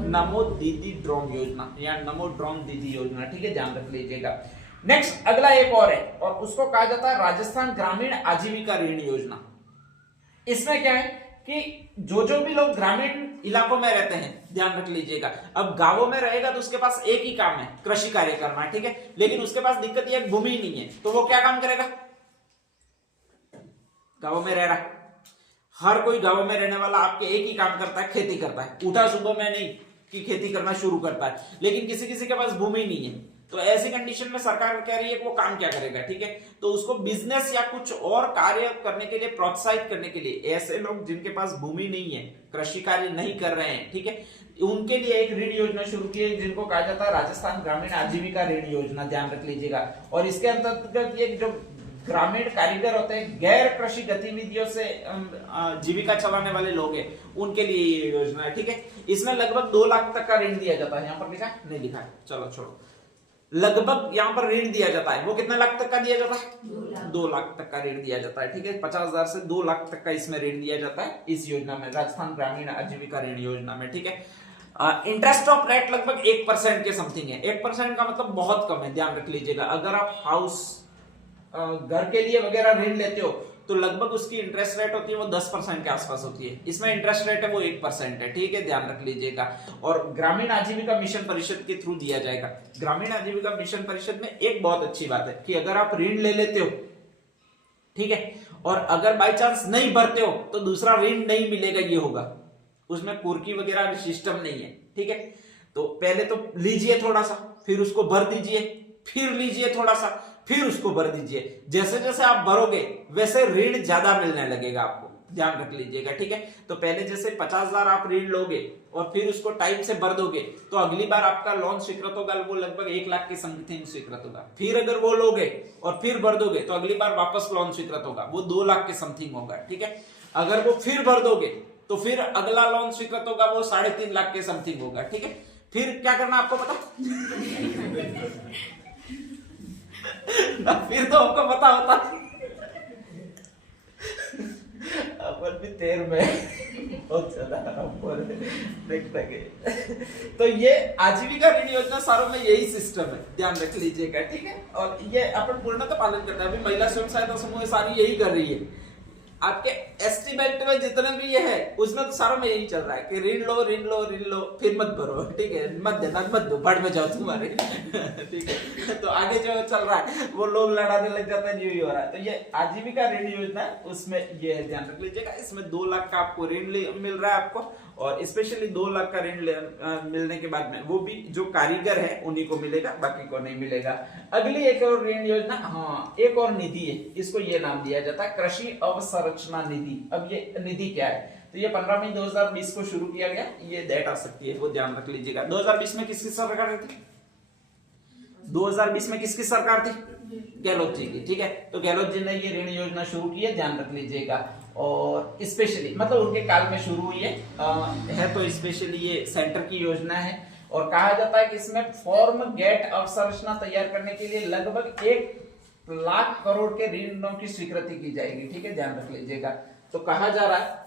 नमो दीदी ड्रोन योजना या नमो ड्रोन दीदी योजना, ठीक है, ध्यान रख लीजिएगा। नेक्स्ट अगला एक और है और उसको कहा जाता है राजस्थान ग्रामीण आजीविका ऋण योजना। इसमें क्या है कि जो भी लोग ग्रामीण इलाकों में रहते हैं, ध्यान रख लीजिएगा, अब गांवों में रहेगा तो उसके पास एक ही काम है, कृषि कार्य करना, ठीक है, लेकिन उसके पास दिक्कत यह भूमि नहीं है, तो वो क्या काम करेगा? गांवों में रह रहा है, हर कोई गांव में रहने वाला आपके एक ही काम करता है, खेती करता है। उठा सुबह में नहीं कि खेती करना शुरू करता है, लेकिन किसी किसी के पास भूमि नहीं है। तो ऐसी कंडीशन में सरकार कह रही है कि वो काम क्या करेगा, ठीक है, तो उसको बिजनेस या कुछ और कार्य करने के लिए प्रोत्साहित करने के लिए ऐसे लोग जिनके पास भूमि नहीं है, कृषि कार्य नहीं कर रहे हैं, ठीक है, उनके लिए एक ऋण योजना शुरू की है जिनको कहा जाता है राजस्थान ग्रामीण आजीविका ऋण योजना, ध्यान रख लीजिएगा। और इसके अंतर्गत ये जो ग्रामीण कारीगर होते हैं, गैर कृषि गतिविधियों से जीविका चलाने वाले लोग हैं, उनके लिए ये योजना है, ठीक है। इसमें लगभग 2 लाख तक का ऋण दिया जाता है। यहाँ पर लिखा नहीं लिखा है, चलो छोड़ो, लगभग यहाँ पर ऋण दिया जाता है। वो कितने लाख तक का दिया जाता है? 2 लाख तक का ऋण दिया जाता है, ठीक है, 50,000 से 2 लाख तक का इसमें ऋण दिया जाता है इस योजना में, राजस्थान ग्रामीण आजीविका ऋण योजना में, ठीक है। इंटरेस्ट ऑफ रेट लगभग 1% के समथिंग है। 1% का मतलब बहुत कम है, ध्यान रख लीजिएगा। अगर आप हाउस घर के लिए वगैरह ऋण लेते हो तो लगभग उसकी इंटरेस्ट रेट होती है वो 10% के आसपास होती है। इसमें इंटरेस्ट रेट है वो 1% है, ठीक है, ध्यान रख लीजिएगा। और ग्रामीण आजीविका मिशन परिषद के थ्रू दिया जाएगा। ग्रामीण आजीविका मिशन परिषद में एक बहुत अच्छी बात है कि अगर आप ऋण ले लेते हो, ठीक है, और अगर बाई चांस नहीं भरते हो तो दूसरा ऋण नहीं मिलेगा, ये होगा, उसमें कुर्की वगैरह सिस्टम नहीं है, ठीक है। तो पहले तो लीजिए थोड़ा सा, फिर उसको भर दीजिए, फिर लीजिए थोड़ा सा, फिर उसको भर दीजिए। जैसे जैसे आप भरोगे वैसे ऋण ज्यादा मिलने लगेगा आपको, ध्यान रख लीजिएगा, ठीक है। तो पहले जैसे 50,000 आप ऋण लोगे और फिर उसको टाइम से भर दोगे तो अगली बार आपका लोन स्वीकृत होगा वो लगभग 1 लाख के समथिंग स्वीकृत होगा। फिर अगर वो लोगे और फिर भर दोगे तो अगली बार वापस लोन स्वीकृत होगा, वो 2 लाख के समथिंग होगा, ठीक है। अगर वो फिर भर दोगे तो फिर अगला लोन स्वीकृत होगा वो 3.5 लाख के समथिंग होगा, ठीक है। फिर क्या करना आपको पता ना, फिर तो हमको पता होता अपन भी तेर में बहुत ज्यादा देख सके। तो ये आजीविका ऋण योजना सारों में यही सिस्टम है, ध्यान रख लीजिएगा, ठीक है। और ये अपन पूर्णतः पालन करते हैं। अभी महिला स्वयं सहायता समूह सारी यही कर रही है। आपके एस्टीमेट में जितने भी ये है उसमें तो सारों में यही चल रहा है कि ऋण लो ऋण लो ऋण लो, फिर मत भरो, ठीक है, मत देना मत दो, बढ़ में जाओ तुम्हारे, ठीक है। तो आगे जो चल रहा है वो लोग लड़ाने लग जाता है, यही हो रहा है। तो ये आजीविका ऋण योजना उसमें ये ध्यान रख लीजिएगा। इसमें 2 लाख का आपको ऋण मिल रहा है आपको, और स्पेशली 2 लाख का ऋण मिलने के बाद में वो भी जो कारीगर है उन्हीं को मिलेगा, बाकी को नहीं मिलेगा। अगली एक और ऋण योजना, हाँ, एक और निधि है, इसको ये नाम दिया जाता है कृषि अवसंरचना निधि। अब ये निधि क्या है? तो ये 15 मई 2020 को शुरू किया गया, ये डेट आ सकती है, वो ध्यान रख लीजिएगा। 2020 में किसकी सरकार थी? 2020 में किसकी सरकार थी? गहलोत जी की, ठीक है। तो गहलोत जी ने ये ऋण योजना शुरू की है, ध्यान रख लीजिएगा। और स्पेशली मतलब उनके काल में शुरू हुई है तो स्पेशली ये सेंटर की योजना है। और कहा जाता है कि इसमें फॉर्म गेट अवसंरचना तैयार करने के लिए लगभग 1,00,000 करोड़ के ऋणों की स्वीकृति की जाएगी, ठीक है, ध्यान रख लीजिएगा। तो कहा जा रहा है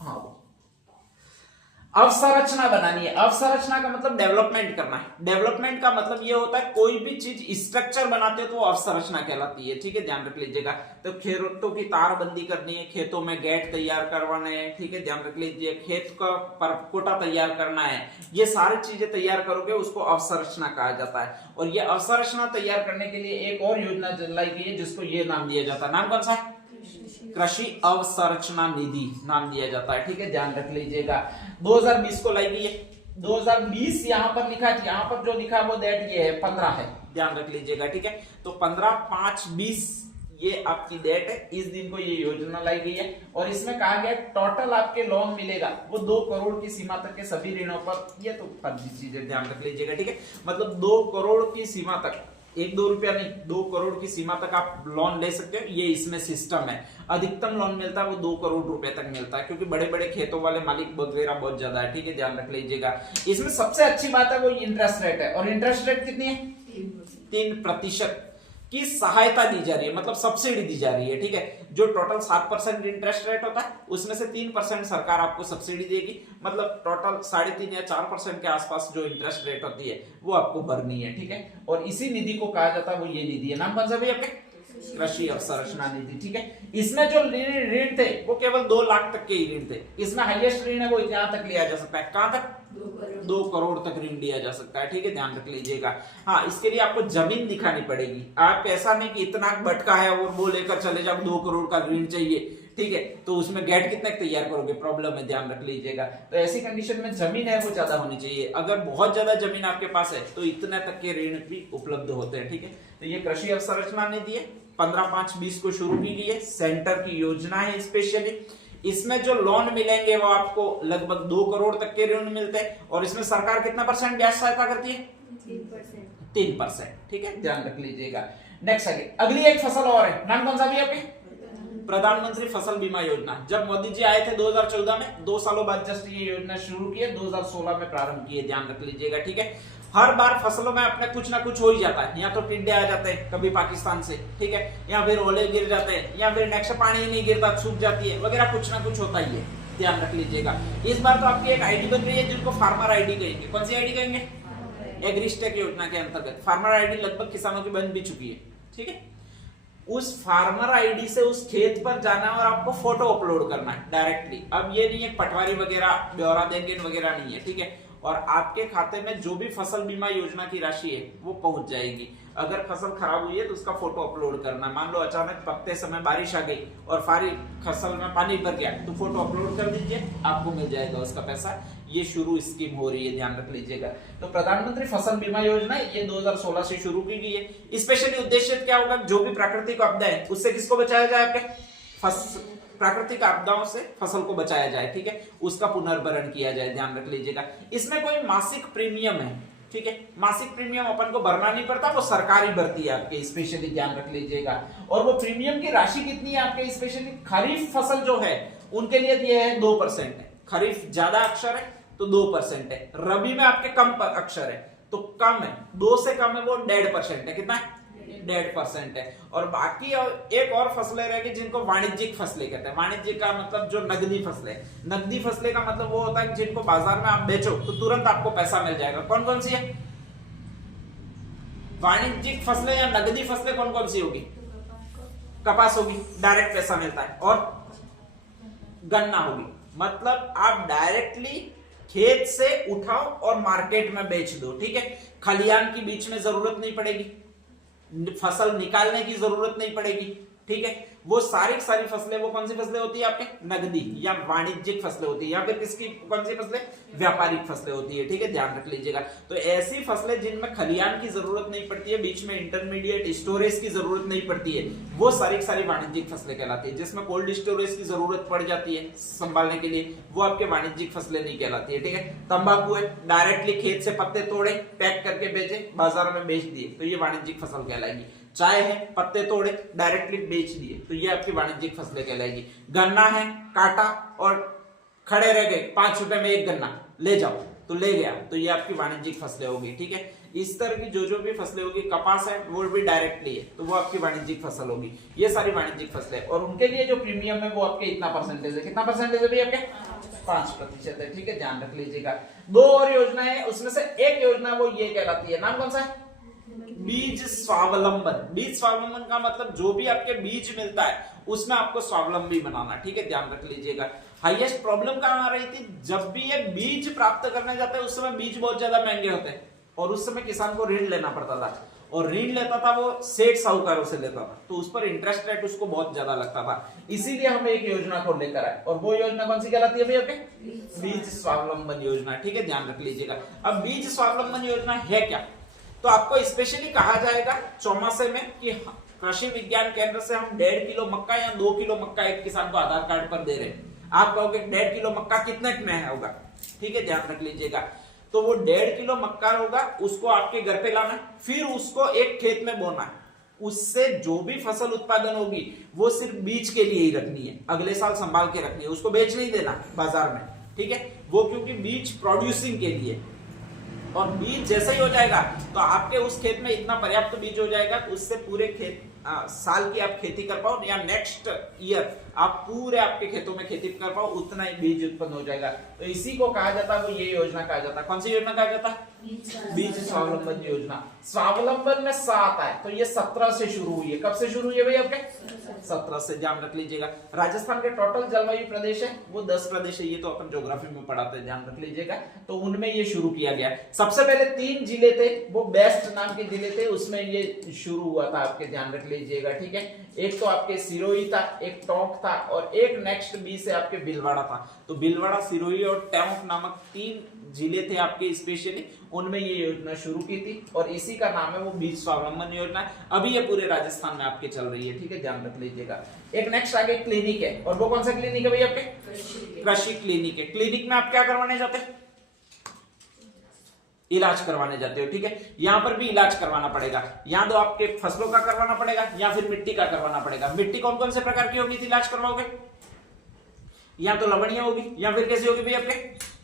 हाँ अवसंरचना बनानी है। अवसंरचना का मतलब डेवलपमेंट करना है। डेवलपमेंट का मतलब ये होता है कोई भी चीज स्ट्रक्चर बनाते हो तो वो अवसंरचना कहलाती है, ठीक है, ध्यान रख लीजिएगा। तो खेतों की तारबंदी करनी है, खेतों में गेट तैयार करवाने हैं, ठीक है, ध्यान रख लीजिए। खेत का परकोटा तैयार करना है, ये सारी चीजें तैयार करोगे उसको अवसंरचना कहा जाता है। और ये अवसंरचना तैयार करने के लिए एक और योजना चलाई गई है जिसको ये नाम दिया जाता है। नाम कौन सा? कृषि अवसंरचना निधि नाम दिया जाता है, ठीक है, ध्यान रख लीजिएगा। 2020 को लाई गई है। 2020 यहां पर लिखा है, यहां पर जो लिखा है वो डेट ये है 15 है, ध्यान रख लीजिएगा, ठीक है। तो 15/5/20 ये आपकी डेट है, इस दिन को ये योजना लाई गई है। और इसमें कहा गया टोटल आपके लोन मिलेगा वो 2 करोड़ की सीमा तक के सभी ऋणों पर। ये तो फर्जी चीजें, ध्यान रख लीजिएगा, ठीक है। मतलब 2 करोड़ की सीमा तक, 1-2 रुपया नहीं, 2 करोड़ की सीमा तक आप लोन ले सकते हो। ये इसमें सिस्टम है। अधिकतम लोन मिलता है वो 2 करोड़ रुपए तक मिलता है, क्योंकि बड़े बड़े खेतों वाले मालिक वगैरह बहुत ज्यादा है, ठीक है, ध्यान रख लीजिएगा। इसमें सबसे अच्छी बात है वो इंटरेस्ट रेट है। और इंटरेस्ट रेट कितनी है? 3% की सहायता दी जा रही है, मतलब सब्सिडी दी जा रही है, ठीक है। जो टोटल 7% इंटरेस्ट रेट होता है उसमें से 3% सरकार आपको सब्सिडी देगी। मतलब टोटल 3.5 या 4% के आसपास जो इंटरेस्ट रेट होती है वो आपको भरनी है, ठीक है। और इसी निधि को कहा जाता है वो ये निधि है। नाम कौन सा भैया? कृषि अवसंरचना निधि, ठीक है। इसमें जो ऋण थे वो केवल 2 लाख तक के ही ऋण थे। इसमें हाईएस्ट ऋण है वो यहां तक लिया जा सकता है। कहां तक? 2 करोड़ तक ऋण लिया जा सकता है, ठीक है, ध्यान रख लीजिएगा। हाँ, इसके लिए आपको जमीन दिखानी पड़ेगी। आप ऐसा नहीं कि इतना बटका है और वो लेकर चले जाओ, 2 करोड़ का ऋण चाहिए, ठीक है, तो उसमें गेट कितने तैयार करोगे, प्रॉब्लम है, ध्यान रख लीजिएगा। तो ऐसी कंडीशन में जमीन है वो ज्यादा होनी चाहिए। अगर बहुत ज्यादा जमीन आपके पास है तो इतने तक के ऋण भी उपलब्ध होते हैं, ठीक है। तो ये कृषि अवसंरचना निधि है, 15/5/20 को शुरू की गई है, सेंटर की योजना है स्पेशली। इसमें जो लोन मिलेंगे वो आपको लगभग 2 करोड़ तक के ऋण मिलते हैं। और इसमें सरकार कितना % ब्याज सहायता करती है? 3%, ठीक है, ध्यान रख लीजिएगा। नेक्स्ट आगे अगली एक फसल और है, नाम कौन सा भी आपके? प्रधानमंत्री फसल बीमा योजना। जब मोदी जी आए थे 2014 में, 2 सालों बाद जस्ट ये योजना शुरू की है, 2016 में प्रारंभ की है, ध्यान रख लीजिएगा, ठीक है। हर बार फसलों में अपने कुछ ना कुछ हो ही जाता है। या तो टिड्डे आ जाते हैं कभी पाकिस्तान से, ठीक है, या फिर ओले गिर जाते हैं, या फिर नेक्स्ट पानी ही नहीं गिरता, सूख जाती है वगैरह, कुछ ना कुछ होता ही है, ध्यान रख लीजिएगा। इस बार तो आपकी एक आईडी बन रही है जिनको फार्मर आईडी कहेंगे। कौन सी आईडी कहेंगे? एग्रीस्टेक योजना के अंतर्गत फार्मर आईडी लगभग किसानों की बन भी चुकी है, ठीक है। उस फार्मर आईडी से उस खेत पर जाना और आपको फोटो अपलोड करना है डायरेक्टली। अब ये नहीं है पटवारी वगैरह ब्यौरा देंगे वगैरह, नहीं है, ठीक है। और आपके खाते में जो भी फसल बीमा योजना की राशि है वो पहुंच जाएगी। अगर फसल खराब हुई है तो उसका फोटो अपलोड करना। मान लो अचानक पकते समय बारिश आ गई और सारी फसल में पानी भर गया तो फोटो अपलोड कर दीजिए, आपको मिल जाएगा उसका पैसा। ये शुरू स्कीम हो रही है, ध्यान रख लीजिएगा। तो प्रधानमंत्री फसल बीमा योजना ये 2016 से शुरू की गई है। स्पेशली उद्देश्य क्या होगा? जो भी प्राकृतिक आपदा है उससे किसको बचाया जाए? आपके प्राकृतिक आपदाओं से फसल को बचाया जाए, ठीक है, उसका पुनर्भरण किया जाए, ध्यान रख लीजिएगा। इसमें कोई मासिक प्रीमियम है, ठीक है, मासिक प्रीमियम अपन को भरना नहीं पड़ता, वो सरकार ही भरती है आपके, स्पेशली ध्यान रख लीजिएगा। और वो प्रीमियम की राशि कितनी है आपके? स्पेशली खरीफ फसल जो है उनके लिए दिए है 2% है। खरीफ ज्यादा अक्षर है तो 2% है। रबी में आपके कम अक्षर है तो कम है, 2 से कम है वो 1.5% है। कितना है? 1.5% है। और बाकी एक और फसलें रहेगी जिनको वाणिज्यिक फसलें कहते हैं। वाणिज्यिक का मतलब जो नगदी फसलें, नगदी फसलें का मतलब वो होता है जिनको बाजार में आप बेचो तो तुरंत आपको पैसा मिल जाएगा। कौन कौन सी है वाणिज्यिक फसलें या नगदी फसलें? कौन कौन सी होगी? कपास होगी, डायरेक्ट पैसा मिलता है। और गन्ना होगी, मतलब आप डायरेक्टली खेत से उठाओ और मार्केट में बेच दो, ठीक है। खलियान की बीच में जरूरत नहीं पड़ेगी, फसल निकालने की जरूरत नहीं पड़ेगी, ठीक है। वो सारी सारी फसलें, वो कौन सी फसलें होती है आपके, नगदी या वाणिज्यिक फसलें होती है, या फिर किसकी कौन सी फसलें, व्यापारिक फसलें होती है। ठीक है, ध्यान रख लीजिएगा। तो ऐसी फसलें जिनमें खलियान की जरूरत नहीं पड़ती है, बीच में इंटरमीडिएट स्टोरेज की जरूरत नहीं पड़ती है, वो सारी सारी वाणिज्यिक फसलें कहलाती है। जिसमें कोल्ड स्टोरेज की जरूरत पड़ जाती है संभालने के लिए, वो आपके वाणिज्यिक फसलें नहीं कहलाती है। ठीक है, तंबाकू है, डायरेक्टली खेत से पत्ते तोड़े, पैक करके बेचे, बाजार में बेच दिए, तो ये वाणिज्यिक फसल कहलाएगी। चाय है, पत्ते तोड़े, डायरेक्टली बेच दिए, तो ये आपकी वाणिज्यिक फसलें कहलाएगी। गन्ना है, काटा और खड़े रह गए, 5 रुपए में एक गन्ना ले जाओ, तो ले गया, तो ये आपकी वाणिज्यिक फसलें होगी। ठीक है, इस तरह की जो भी फसलें होगी, कपास है वो भी डायरेक्टली है, तो वो आपकी वाणिज्यिक फसल होगी। ये सारी वाणिज्यिक फसलें, और उनके लिए जो प्रीमियम है वो आपके इतना परसेंटेज है। कितना परसेंटेज है भैया आपके, 5% है। ठीक है, ध्यान रख लीजिएगा। 2 और योजना है, उसमें से एक योजना वो ये कहलाती है, नाम कौन सा है, बीज स्वावलंबन। बीज स्वावलंबन का मतलब जो भी आपके बीज मिलता है उसमें आपको स्वावलंबी बनाना। ठीक है, ध्यान रख लीजिएगा। हाईएस्ट प्रॉब्लम कहां आ रही थी, जब भी ये बीज प्राप्त करने जाते हैं उस समय बीज बहुत ज्यादा महंगे होते हैं, और उस समय किसान को ऋण लेना पड़ता था, और ऋण लेता था वो सेठ साहूकारों से लेता था, तो उस पर इंटरेस्ट रेट उसको बहुत ज्यादा लगता था। इसीलिए हम एक योजना को लेकर आए, और वो योजना कौन सी कहलाती है भैया आपके, बीज स्वावलंबन योजना। ठीक है, ध्यान रख लीजिएगा। अब बीज स्वावलंबन योजना है क्या, तो आपको स्पेशली कहा जाएगा चौमासे में कि कृषि विज्ञान केंद्र से हम 1.5 किलो मक्का या 2 किलो मक्का एक किसान को आधार कार्ड पर दे रहे हैं। आप कहोगे 1.5 किलो मक्का कितने में होगा, ठीक है, ध्यान रख लीजिएगा। तो वो 1.5 किलो मक्का होगा, उसको आपके घर पे लाना, फिर उसको एक खेत में बोना है। उससे जो भी फसल उत्पादन होगी वो सिर्फ बीज के लिए ही रखनी है, अगले साल संभाल के रखनी है, उसको बेच नहीं देना बाजार में। ठीक है, वो क्योंकि बीज प्रोड्यूसिंग के लिए, और बीज जैसे ही हो जाएगा तो आपके उस खेत में इतना पर्याप्त बीज हो जाएगा कि उससे पूरे खेत साल की आप खेती कर पाओ, या नेक्स्ट ईयर आप पूरे आपके खेतों में खेती कर पाओ, उतना ही बीज उत्पन्न हो जाएगा। तो इसी को कहा जाता है, वो ये योजना कहा जाता है। कौन सी योजना कहा जाता है, बीज स्वावलंबन योजना। स्वावलंबन में 7 है, तो ये 17 से शुरू हुई है। कब से शुरू हुई है भाई आपके, 17 से, ध्यान रख लीजिएगा। राजस्थान के टोटल जलवायु प्रदेश है वो 10 प्रदेश है, ये तो अपन ज्योग्राफी में पढ़ाते हैं, ध्यान रख लीजिएगा। तो उनमें ये शुरू किया गया। सबसे पहले 3 जिले थे, वो बेस्ट नाम के जिले थे, उसमें ये शुरू हुआ था आपके, ध्यान रख लीजिएगा। ठीक है, एक तो आपके सिरोही था, एक टोंक था, और एक नेक्स्ट बी से आपके भीलवाड़ा था। तो भीलवाड़ा, सिरोही और टोंक नामक 3 जिले थे आपके स्पेशली, उनमें ये योजना शुरू की थी, और इसी का नाम है वो बीज स्वावलंबन योजना। अभी ये पूरे राजस्थान में आपके चल रही है। ठीक है, ध्यान रख लीजिएगा। एक नेक्स्ट आगे क्लिनिक है, और वो कौन सा क्लिनिक है भैया आपके, कृषि क्लिनिक है। क्लिनिक में आप क्या करवाने जाते हैं, इलाज करवाने जाते हो। ठीक है, यहां पर भी इलाज करवाना पड़ेगा, या तो आपके फसलों का करवाना पड़ेगा या फिर मिट्टी का करवाना पड़ेगा। मिट्टी कौन कौन से प्रकार की होगी, इलाज करवाओगे, या तो लवणीय होगी, या फिर कैसी होगी भैया आपके,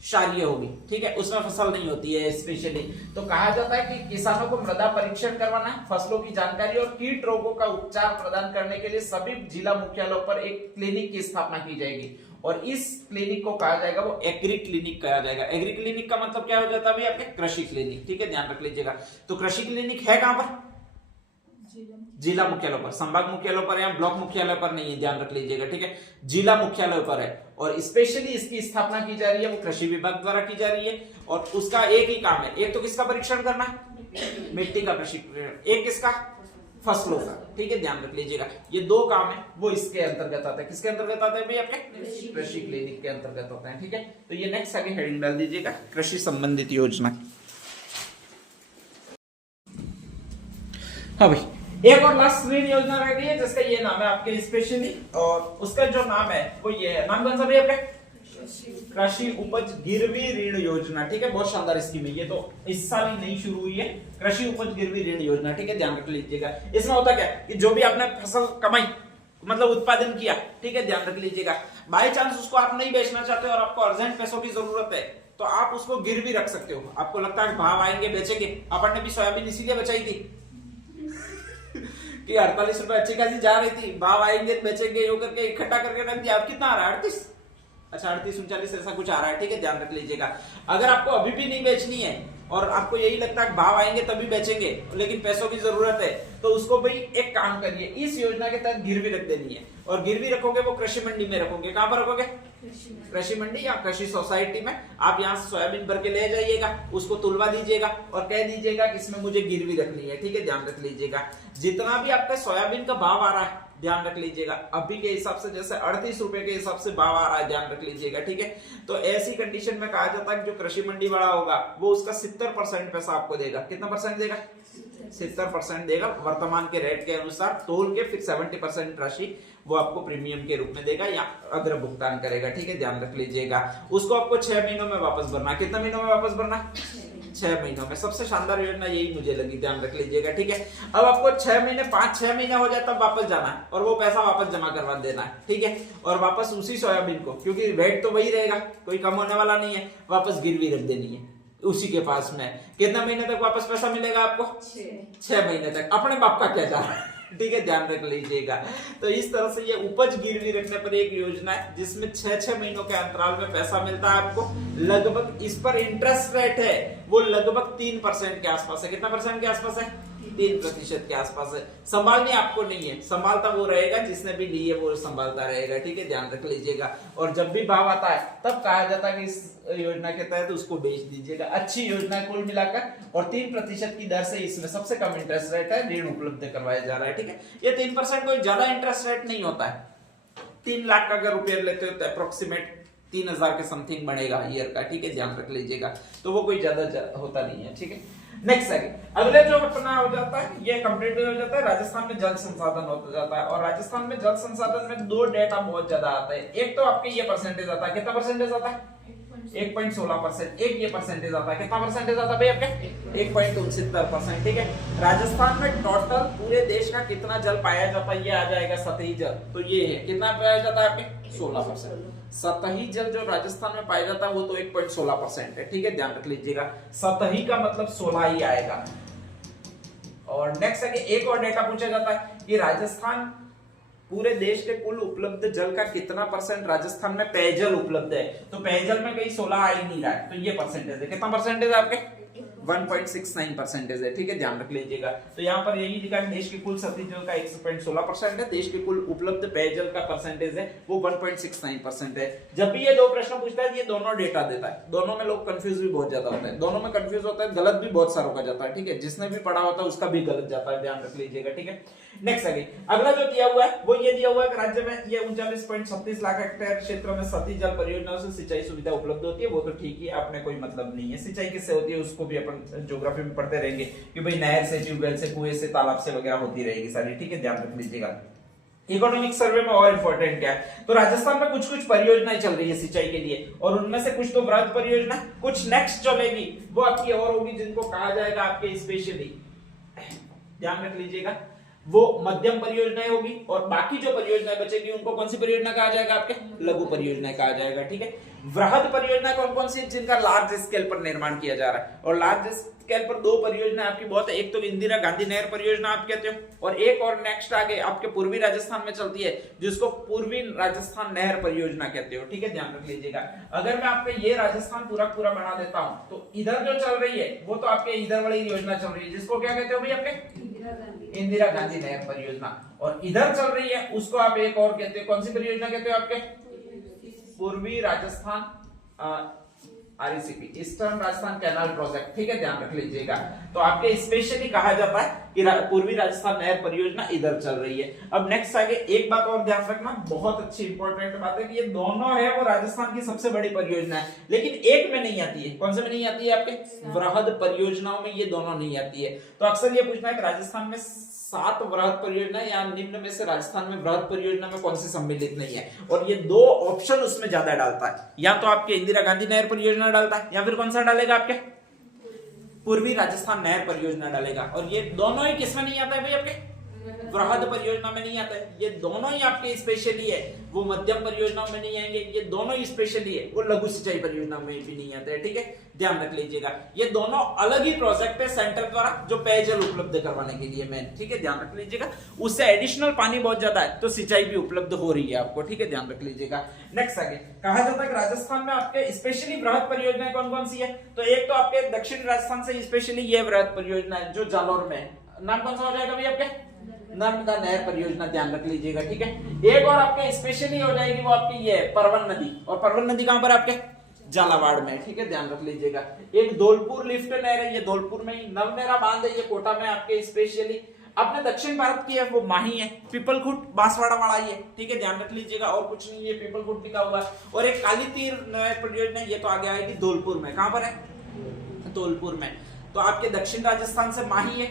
क्षारीय होगी। ठीक है, उसमें फसल नहीं होती है स्पेशली। तो कहा जाता है कि किसानों को मृदा परीक्षण करवाना है, फसलों की जानकारी और कीट रोगों का उपचार प्रदान करने के लिए सभी जिला मुख्यालयों पर एक क्लिनिक की स्थापना की जाएगी, और इस क्लिनिक को कहा जाएगा वो एग्री क्लिनिक कहा जाएगा। एग्री क्लिनिक का मतलब क्या हो जाता है आपके, कृषि क्लिनिक। ठीक है, ध्यान रख लीजिएगा। तो कृषि क्लिनिक है कहां पर, जिला मुख्यालय पर, संभाग मुख्यालय पर या ब्लॉक मुख्यालय पर नहीं है, ध्यान रख लीजिएगा। ठीक है, जिला मुख्यालय पर है, और स्पेशली इसकी स्थापना की जा रही है वो कृषि विभाग द्वारा की जा रही है, और उसका एक ही काम है, एक तो किसका परीक्षण करना है, मिट्टी का परीक्षण, एक किसका, फसलों का। ठीक है, ध्यान रख लीजिएगा। ये 2 काम है वो इसके अंतर्गत आता है। किसके अंतर्गत आता है भाई आपके, कृषि क्लिनिक के अंतर्गत होता है। ठीक है, तो ये नेक्स्ट आगे हेडिंग डाल दीजिएगा, कृषि संबंधित योजना। हाँ भाई, एक और लास्ट ऋण योजना रह गई है जिसका ये नाम है आपके स्पेशली, और उसका जो नाम है वो ये है, नाम कौन सा भैया आपके, कृषि उपज गिरवी ऋण योजना। ठीक है, बहुत शानदार स्कीम है ये, तो इस साल ही नहीं शुरू हुई है, कृषि उपज गिरवी ऋण योजना। ठीक है, ध्यान रख लीजिएगा। इसमें होता क्या कि जो भी आपने फसल कमाई मतलब उत्पादन किया, ठीक है, ध्यान रख लीजिएगा, बाय चांस उसको आप नहीं बेचना चाहते और आपको अर्जेंट पैसों की जरूरत है, तो आप उसको गिरवी रख सकते हो। आपको लगता है भाव आएंगे बेचेंगे, अपन ने भी सोयाबीन इसीलिए बचाई थी कि 48 रुपए अच्छी खासी जा रही थी, भाव आएंगे बेचेंगे, यो करके इकट्ठा करके रख दिया। अब कितना आ रहा है, 38, अच्छा 38-39 ऐसा कुछ आ रहा है। ठीक है, ध्यान रख लीजिएगा। अगर आपको अभी भी नहीं बेचनी है और आपको यही लगता है भाव आएंगे तभी बेचेंगे, लेकिन पैसों की जरूरत है, तो उसको भाई एक काम करिए, इस योजना के तहत गिरवी रख देनी है, और गिरवी रखोगे वो कृषि मंडी में रखोगे। कहां पर रखोगे, कृषि मंडी या कृषि सोसाइटी में। आप यहाँ से सोयाबीन भर के ले जाइएगा, उसको तुलवा दीजिएगा और कह दीजिएगा कि इसमें मुझे गिरवी रखनी है। ठीक है, ध्यान रख लीजिएगा। जितना भी आपका सोयाबीन का भाव आ रहा है ध्यान रख लीजिएगा। अभी के हिसाब से जैसे 38 रुपए के हिसाब से भाव आ रहा है, ध्यान रख लीजिएगा, ठीक है। तो ऐसी कंडीशन में कहा जाता है कि जो कृषि मंडी वाला होगा वो उसका 70% पैसा आपको देगा। कितना परसेंट देगा? 70% देगा वर्तमान के रेट के अनुसार तोल के, फिर 70% राशि वो आपको प्रीमियम के रूप में देगा या अग्र भुगतान करेगा, ठीक है, ध्यान रख लीजिएगा। उसको आपको 6 महीनों में वापस भरना। कितने महीनों में वापस भरना? 6 महीनों में। सबसे शानदार योजना यही मुझे लगी, ध्यान रख लीजिएगा, ठीक है। अब आपको 6 महीने 5-6 महीने हो जाए तब वापस जाना है और वो पैसा वापस जमा करवा देना है, ठीक है। और वापस उसी सोयाबीन को, क्योंकि रेट तो वही रहेगा, कोई कम होने वाला नहीं है, वापस गिरवी रख देनी है उसी के पास में। कितना महीने तक वापस पैसा मिलेगा आपको? 6 महीने तक। अपने बाप का क्या जा रहा है, ठीक है, ध्यान रख लीजिएगा। तो इस तरह से ये उपज गिरवी रखने पर एक योजना है जिसमें 6-6 महीनों के अंतराल में पैसा मिलता है आपको। लगभग इस पर इंटरेस्ट रेट है वो लगभग 3% के आसपास है। कितना परसेंट के आसपास है? 3% के आसपास है। संभालनी आपको नहीं है, संभालता वो रहेगा जिसने भी ली है, वो संभालता रहेगा, ठीक है, ध्यान रख लीजिएगा। और जब भी भाव आता है तब कहा जाता है कि इस योजना के तहत उसको बेच दीजिएगा। अच्छी योजना है कुल मिलाकर, और 3% की दर से इसमें सबसे कम इंटरेस्ट रेट है, ऋण उपलब्ध करवाया जा रहा है, ठीक है। ये 3% कोई ज्यादा इंटरेस्ट रेट नहीं होता है। 3 लाख का अगर रुपया लेते हो तो अप्रोक्सीमेट 3000 के समथिंग बढ़ेगा ईयर का, ठीक है, ध्यान रख लीजिएगा। तो वो कोई ज्यादा होता नहीं है, ठीक है। नेक्स्ट आगे अगले जो अपना हो जाता है, ये कंप्लीट हो जाता है। राजस्थान में जल संसाधन होता जाता है, और राजस्थान में जल संसाधन में 2 डेटा बहुत ज्यादा आता है। एक तो आपके ये परसेंटेज आता है, कितना परसेंटेज आता है? 1.16%। एक ये परसेंटेज आता है, कितना परसेंटेज आता है भाई आपके? 1.69%, ठीक है। राजस्थान में टोटल पूरे देश का कितना जल पाया जाता है, ये आ जाएगा सतही जल। तो ये है कितना पाया जाता है आपके? 16%। सतही जल जो राजस्थान में पाया जाता है वो तो 1.16% है, ठीक है, ध्यान रख लीजिएगा। सतही का मतलब 16 ही आएगा। और नेक्स्ट है कि एक और डेटा पूछा जाता है कि राजस्थान पूरे देश के कुल उपलब्ध जल का कितना परसेंट राजस्थान में पेयजल उपलब्ध है। तो पेयजल में कहीं 16 आ ही नहीं रहा है, तो ये परसेंटेज है। कितना परसेंटेज है आपके? 1.69% है, ठीक है, ध्यान रख लीजिएगा। तो यहाँ पर यही लिखा है देश के कुल सतही जल का 1.16% है, देश के कुल उपलब्ध पेयजल का परसेंटेज है वो 1.69% है। जब भी ये 2 प्रश्न पूछता है ये दोनों डेटा देता है, दोनों में लोग कंफ्यूज भी बहुत ज्यादा होते हैं, दोनों में कंफ्यूज होता है, गलत भी बहुत सारों का जाता है, ठीक है, जिसने भी पढ़ा होता है उसका भी गलत जाता है, ध्यान रख लीजिएगा, ठीक है। नेक्स्ट आगे अगला जो दिया हुआ है वो ये दिया हुआ है कि राज्य में ये 39.36 लाख हेक्टेयर क्षेत्र में सतही जल परियोजनाओं से सिंचाई सुविधा उपलब्ध होती है। वो तो ठीक ही है, अपने कोई मतलब नहीं है। सिंचाई किससे होती है उसको भी अपन ज्योग्राफी में पढ़ते रहेंगे कि भाई नहर से, ट्यूबवेल से, कुएं से, तालाब से वगैरह होती रहेगी सारी, ठीक है, ध्यान रख लीजिएगा। इकोनॉमिक सर्वे में और इंपॉर्टेंट क्या है, तो राजस्थान में कुछ कुछ परियोजनाएं चल रही है सिंचाई के लिए, और उनमें से कुछ तो वृहद परियोजना, कुछ नेक्स्ट चलेगी, वो आपकी और होगी जिनको कहा जाएगा आपके स्पेशली, ध्यान रख लीजिएगा, वो मध्यम परियोजनाएं होगी, और बाकी जो परियोजनाएं बचेगी उनको कौन सी परियोजना कहा जाएगा? आपके लघु परियोजना कहा जाएगा, ठीक है। वृहद परियोजना कौन कौन सी, जिनका लार्ज स्केल पर निर्माण किया जा रहा है, और लार्ज स्केल पर 2 परियोजना आपकी बहुत है। एक तो इंदिरा गांधी नहर परियोजना आप कहते हो, और एक और नेक्स्ट आगे आपके पूर्वी राजस्थान में चलती है जिसको पूर्वी राजस्थान नहर परियोजना कहते हो, ठीक है, ध्यान रख लीजिएगा। अगर मैं आपके ये राजस्थान पूरा पूरा बना देता हूं तो इधर जो चल रही है वो तो आपके इधर वाली योजना चल रही है जिसको क्या कहते हो भाई आपके? इंदिरा गांधी नहर परियोजना। और इधर चल रही है उसको आप एक और कहते हो, कौन सी परियोजना कहते हो आपके? पूर्वी Rajasthan ERCP, eastern Rajasthan canal project, ठीक है, ध्यान रख लीजिएगा। तो आपके स्पेशली कहा जाता है कि पूर्वी राजस्थान नहर परियोजना इधर चल रही है। अब नेक्स्ट आगे एक बात और ध्यान रखना, बहुत अच्छी इंपॉर्टेंट बात है कि ये दोनों है वो राजस्थान की सबसे बड़ी परियोजना है, लेकिन एक में नहीं आती है। कौन से में नहीं आती है? आपके वृहद परियोजनाओं में ये दोनों नहीं आती है। तो अक्सर ये पूछना है कि राजस्थान में 7 वृहद परियोजना या निम्न में से राजस्थान में वृहद परियोजना में कौन सी सम्मिलित नहीं है, और ये 2 ऑप्शन उसमें ज्यादा डालता है, या तो आपके इंदिरा गांधी नहर परियोजना डालता है, या फिर कौन सा डालेगा? आपके पूर्वी राजस्थान नहर परियोजना डालेगा। और ये दोनों ही किसमें नहीं आता है भाई? आपके वृहद परियोजना में नहीं आता है। ये दोनों ही आपके स्पेशली है, वो मध्यम परियोजनाओं में नहीं आएंगे, ये दोनों ही स्पेशली है, वो लघु सिंचाई परियोजना में भी नहीं आते हैं, ठीक है, ध्यान रख लीजिएगा। ये दोनों अलग ही प्रोजेक्ट है सेंटर द्वारा जो पेयजल उपलब्ध करवाने के लिए मैं, ठीक है, ध्यान रख लीजिएगा। उससे एडिशनल पानी बहुत ज्यादा है तो सिंचाई भी उपलब्ध हो रही है आपको, ठीक है, ध्यान रख लीजिएगा। नेक्स्ट आगे कहा जाता है कि राजस्थान में आपके स्पेशली वृहद परियोजनाएं कौन कौन सी है, तो एक तो आपके दक्षिण राजस्थान से स्पेशली ये वृहद परियोजना है जो जालौर में है, नाम कौन सा हो जाएगा भाई? आपके नर्मदा नहर परियोजना, ध्यान रख लीजिएगा, ठीक है। एक और आपके स्पेशली हो जाएगी वो आपकी ये परवन नदी, और परवन नदी कहां पर? आपके झालावाड़ में, ठीक है, ध्यान रख लीजिएगा। एक धौलपुर लिफ्ट नहर है, ये धौलपुर में ही। नवनेरा बांध है, ये कोटा में आपके स्पेशली। अपने दक्षिण भारत की है वो माही है, पीपलखुट बांसवाड़ा वाला ही है, ठीक है, ध्यान रख लीजिएगा, और कुछ नहीं है, पीपलखुट लिखा हुआ है। और एक काली तीर परियोजना, ये तो आगे आएगी धौलपुर में, कहां पर है, धौलपुर में। तो आपके दक्षिण राजस्थान से माही है,